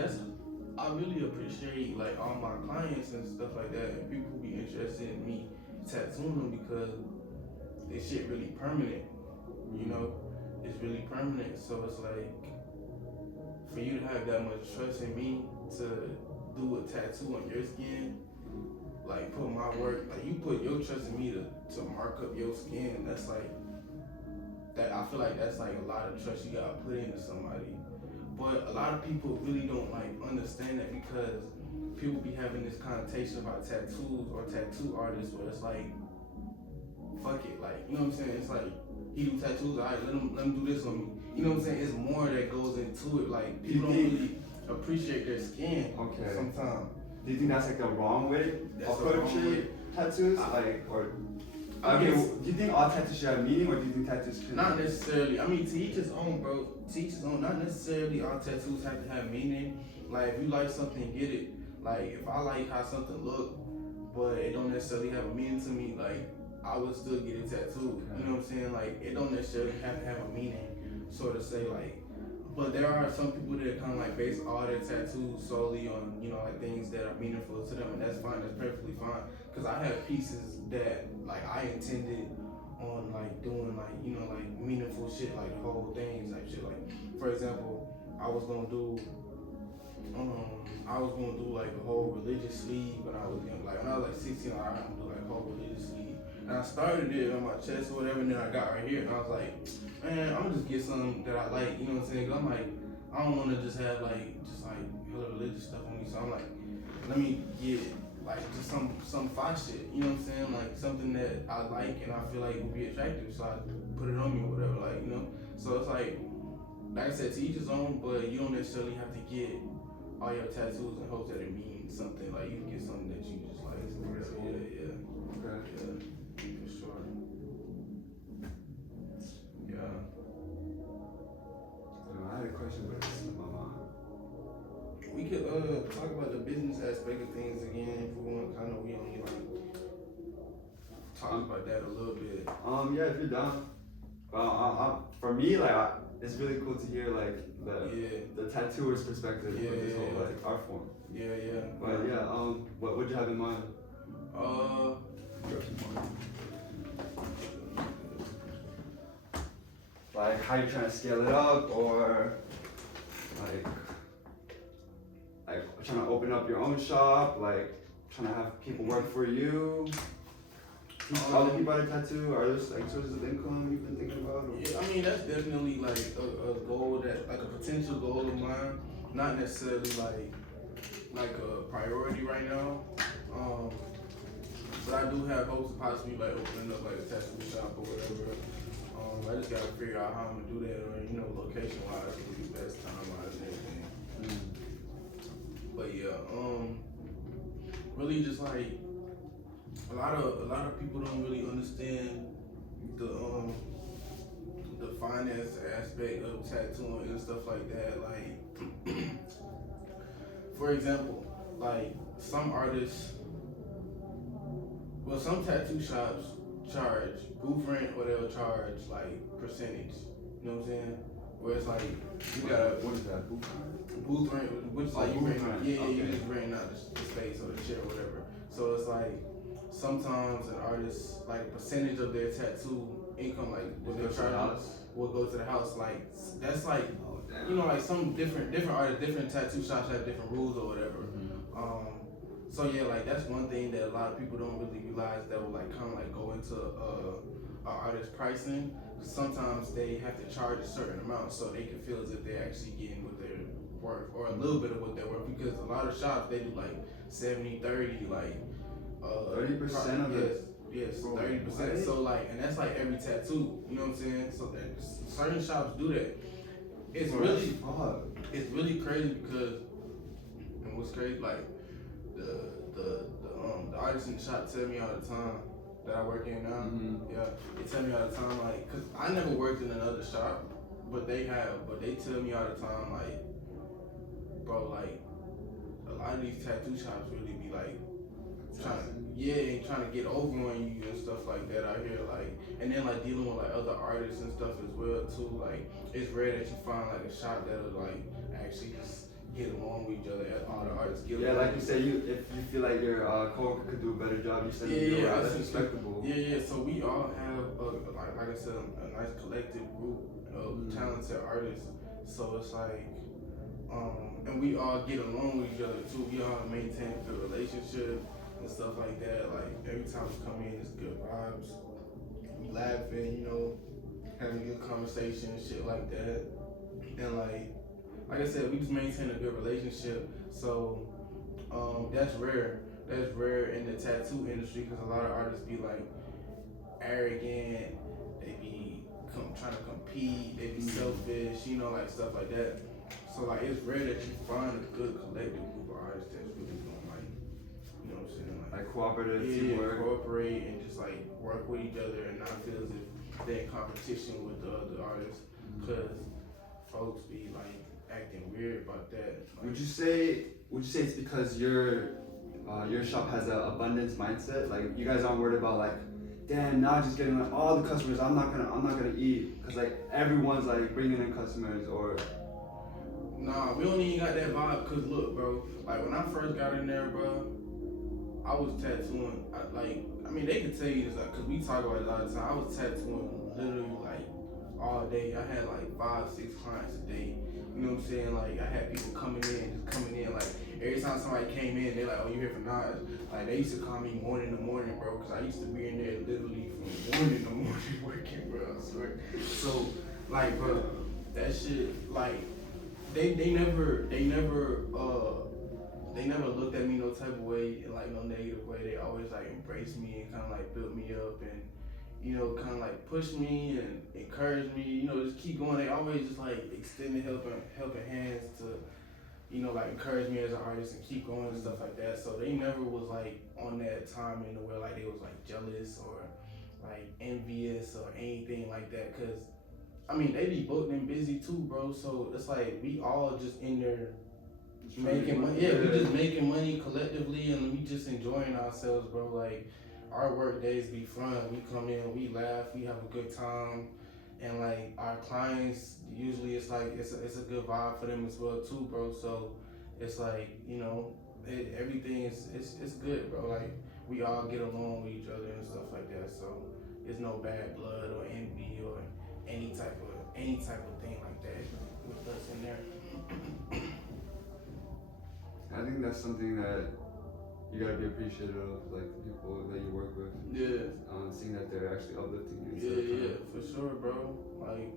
I really appreciate like all my clients and stuff like that, and people who be interested in me tattooing them, because this shit really permanent. It's really permanent. So it's like, for you to have that much trust in me to do a tattoo on your skin, like put my work, like you put your trust in me to mark up your skin. That's like that. I feel like that's like a lot of trust you gotta put into somebody. But a lot of people really don't like understand that, because people be having this connotation about tattoos or tattoo artists where it's like, fuck it, like, you know what I'm saying? It's like, he do tattoos, alright, let him do this on me. You know what I'm saying? It's more that goes into it. Like, people don't really appreciate their skin sometimes. Do you think that's like the wrong way of approaching tattoos? Do you think all tattoos should have meaning, or do you think tattoos can? Not necessarily. I mean, to each his own, bro. To each his own. Not necessarily all tattoos have to have meaning. Like, if you like something, get it. Like, if I like how something look, but it don't necessarily have a meaning to me, like, I would still get it tattooed. You know what I'm saying? Like, it don't necessarily have to have a meaning, sort of say, like. But there are some people that kind of like base all their tattoos solely on, you know, like things that are meaningful to them, and that's fine. That's perfectly fine. Cause I have pieces that like I intended on like doing like, you know, like meaningful shit, like whole things, like shit. Like, for example, I was gonna do like a whole religious sleeve when I was young. Like when I was like 16, I was gonna do like a whole religious sleeve. And I started it on my chest or whatever, and then I got right here, and I was like, man, I'm gonna just get something that I like, you know what I'm saying? Cause I'm like, I don't wanna just have like hella religious stuff on me, so I'm like, let me get like just some fire shit, you know what I'm saying? Like something that I like and I feel like will be attractive, so I put it on me or whatever, like, you know? So it's like I said, to each his own, but you don't necessarily have to get all your tattoos in hopes that it means something. Like, you can get something that you just like. Yeah. For sure. Yeah. I had a question, but it's in my mind. We could talk about the business aspect of things again if we want. Kind of, we only like talk about that a little bit. Yeah, if you're down. For me, like, it's really cool to hear like the tattooer's perspective of this whole like art form. Yeah. But what would you have in mind? Like how you're trying to scale it up, or like trying to open up your own shop, like trying to have people work for you, teach other people how to tattoo. Are there like sources of income you've been thinking about? Or? Yeah, I mean that's definitely like a goal that like a potential goal of mine. Not necessarily like a priority right now. But I do have hopes of possibly like opening up like a tattoo shop or whatever. I just gotta figure out how I'm gonna do that, or you know, location wise, would be best, time wise, and everything. But yeah, really just like a lot of people don't really understand the finance aspect of tattooing and stuff like that. Like, for example, like some artists, well, some tattoo shops charge booth rent or they'll charge like percentage. You know what I'm saying? Where it's like you gotta what is that booth rent? Booth rent, which is like you rent, rent. you just renting out the space or the chair or whatever. So it's like sometimes an artist, like a percentage of their tattoo income, like what they charge, will go to the house. Like that's like you know, like some different artists, different tattoo shops have different rules or whatever. So yeah, like that's one thing that a lot of people don't really realize that will like kind of like go into artist pricing. Sometimes they have to charge a certain amount so they can feel as if they're actually getting what they're worth, or a little bit of what they're worth, because a lot of shops they do like 70-30, like 30% of it. Yes, 30%. So like, and that's like every tattoo. You know what I'm saying? So that certain shops do that. It's really crazy because, and what's crazy, like the artists in the shop tell me all the time that I work in now. Yeah, they tell me all the time, like, cause I never worked in another shop, but they tell me all the time, like, bro, like a lot of these tattoo shops really be like trying to get over on you and stuff like that out here, like, and then like dealing with like other artists and stuff as well too. Like, it's rare that you find like a shop that'll like actually just get along with each other. All the artists get along. Like you said, if you feel like your coworker could do a better job, you send them that's respectable. So we all have like I said, a nice collective group of talented artists. So it's like and we all get along with each other too. We all maintain a good relationship and stuff like that. Like every time we come in, it's good vibes. We laughing, you know, having good conversation and shit like that. And like I said, we just maintain a good relationship. So That's rare. That's rare in the tattoo industry because a lot of artists be like arrogant. They be trying to compete. They be selfish. You know, like stuff like that. So like it's rare that you find a good collective group of artists that's really gonna like, you know what I'm saying, like cooperative yeah, teamwork. cooperate and just like work with each other and not feel as if they're in competition with the other artists, because folks be like acting weird about that. Like, Would you say it's because your shop has an abundance mindset? Like you guys aren't worried about like, damn, now just getting like all the customers. I'm not gonna eat because like everyone's like bringing in customers or. Nah, we don't even got that vibe. Cause look, bro, like when I first got in there, bro, I was tattooing. I mean, they could tell you this, like, cause we talk about it all the time. I was tattooing literally like all day. I had like 5-6 clients a day. You know what I'm saying? Like I had people coming in. Like every time somebody came in, they're like, "Oh, you here for Nas?" Like they used to call me morning to morning, bro, cause I used to be in there literally from morning to morning working, bro. I swear. So, like, bro, that shit, like, they never looked at me no type of way in like no negative way. They always like embraced me and kind of like built me up and, you know, kind of like pushed me and encouraged me, you know, just keep going. They always just like extended helping hands to, you know, like encourage me as an artist and keep going and stuff like that. So they never was like on that time in the way like they was like jealous or like envious or anything like that. Cause I mean, they be booked and busy too, bro. So it's like we all just in there making money. Yeah, we just making money collectively and we just enjoying ourselves, bro. Like our work days be fun. We come in, we laugh, we have a good time, and like our clients usually it's like it's a good vibe for them as well too, bro. So it's like, you know, everything is it's good, bro. Like we all get along with each other and stuff like that. So there's no bad blood or envy or any type of thing like that with us in there. I think that's something that you gotta be appreciative of, like the people that you work with. Yeah. Seeing that they're actually uplifting you. Yeah, for sure, bro. Like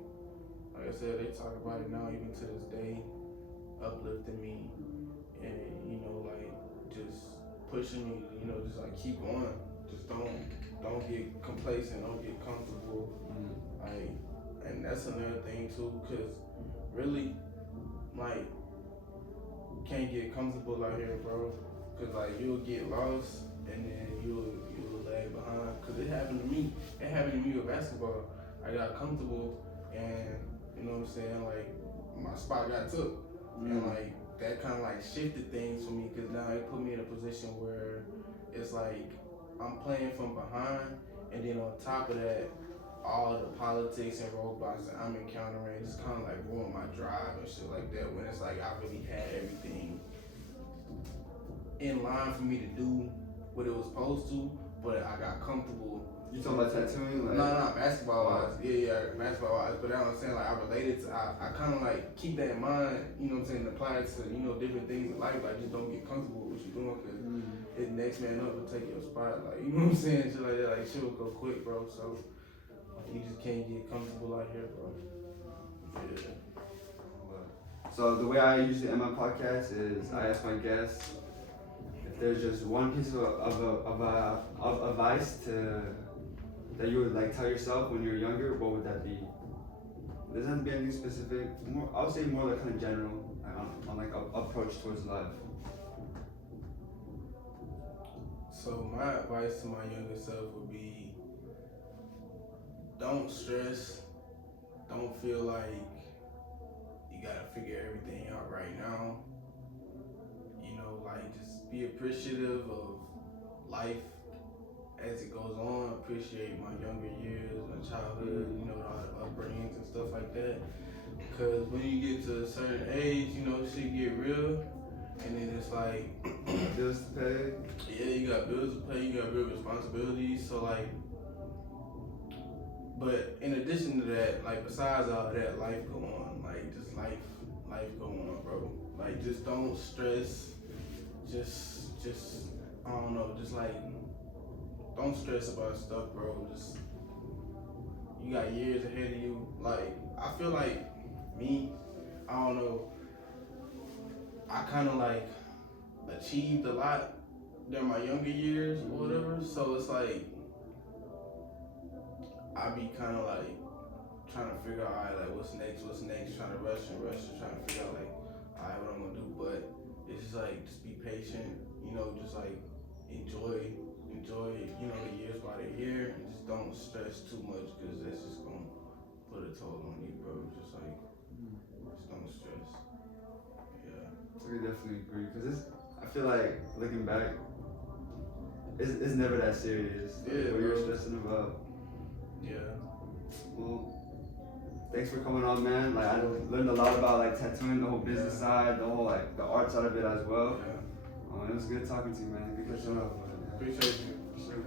I said, they talk about it now even to this day, uplifting me and, you know, like just pushing me, you know, just like keep going. Just don't get complacent, don't get comfortable. Like, and that's another thing too, cause really, like, can't get comfortable out here, bro. Cause like you'll get lost and then you'll lag behind. Cause it happened to me. It happened to me with basketball. I got comfortable and, you know what I'm saying, like my spot got took. And like that kind of like shifted things for me, cause now it put me in a position where it's like I'm playing from behind, and then on top of that, all the politics and roadblocks that I'm encountering just kind of like ruin my drive and shit like that, when it's like I really had everything in line for me to do what it was supposed to, but I got comfortable. You talking about tattooing? Like, no, basketball wise. Yeah, basketball wise. But I'm saying, like, I related to, I kind of like keep that in mind, you know what I'm saying, apply it to, you know, different things in life. Like, just don't get comfortable with what you're doing, because the next man up will take your spot. Like, you know what I'm saying? Shit like that. Like, shit will go quick, bro. So, you just can't get comfortable out here, bro. Yeah. So, the way I usually end my podcast is I ask my guests if there's just one piece of advice that you would like tell yourself when you were younger, what would that be? It doesn't have to be anything specific. More, I would say more like kind of general, on like approach towards life. So my advice to my younger self would be, don't stress. Don't feel like you gotta figure everything out right now. You know, like just be appreciative of life as it goes on. Appreciate my younger years, my childhood, you know, the upbringings and stuff like that. Because when you get to a certain age, you know, shit get real. And then it's like, bills to pay. Yeah, you got bills to pay, you got real responsibilities. So like, but in addition to that, like besides all that, life go on. Like just life go on, bro. Like just don't stress. Just I don't know. Just like don't stress about stuff, bro. Just you got years ahead of you. Like I feel like me, I don't know. I kind of like achieved a lot during my younger years or whatever. So it's like I be kind of like trying to figure out, alright, like what's next, trying to rush, trying to figure out like, alright, what I'm gonna do. But it's just like, just be patient, you know, just like enjoy, you know, the years while they're here, and just don't stress too much, because that's just gonna put a toll on you, bro. Just like, just don't stress. Yeah. I definitely agree, because I feel like looking back, it's never that serious. Yeah, what you're bro. stressing about. Yeah. Well, thanks for coming on, man. Like I learned a lot about like tattooing, the whole business side, the whole like the art side of it as well. Yeah. It was good talking to you, man. Good catching up. Appreciate you. For sure.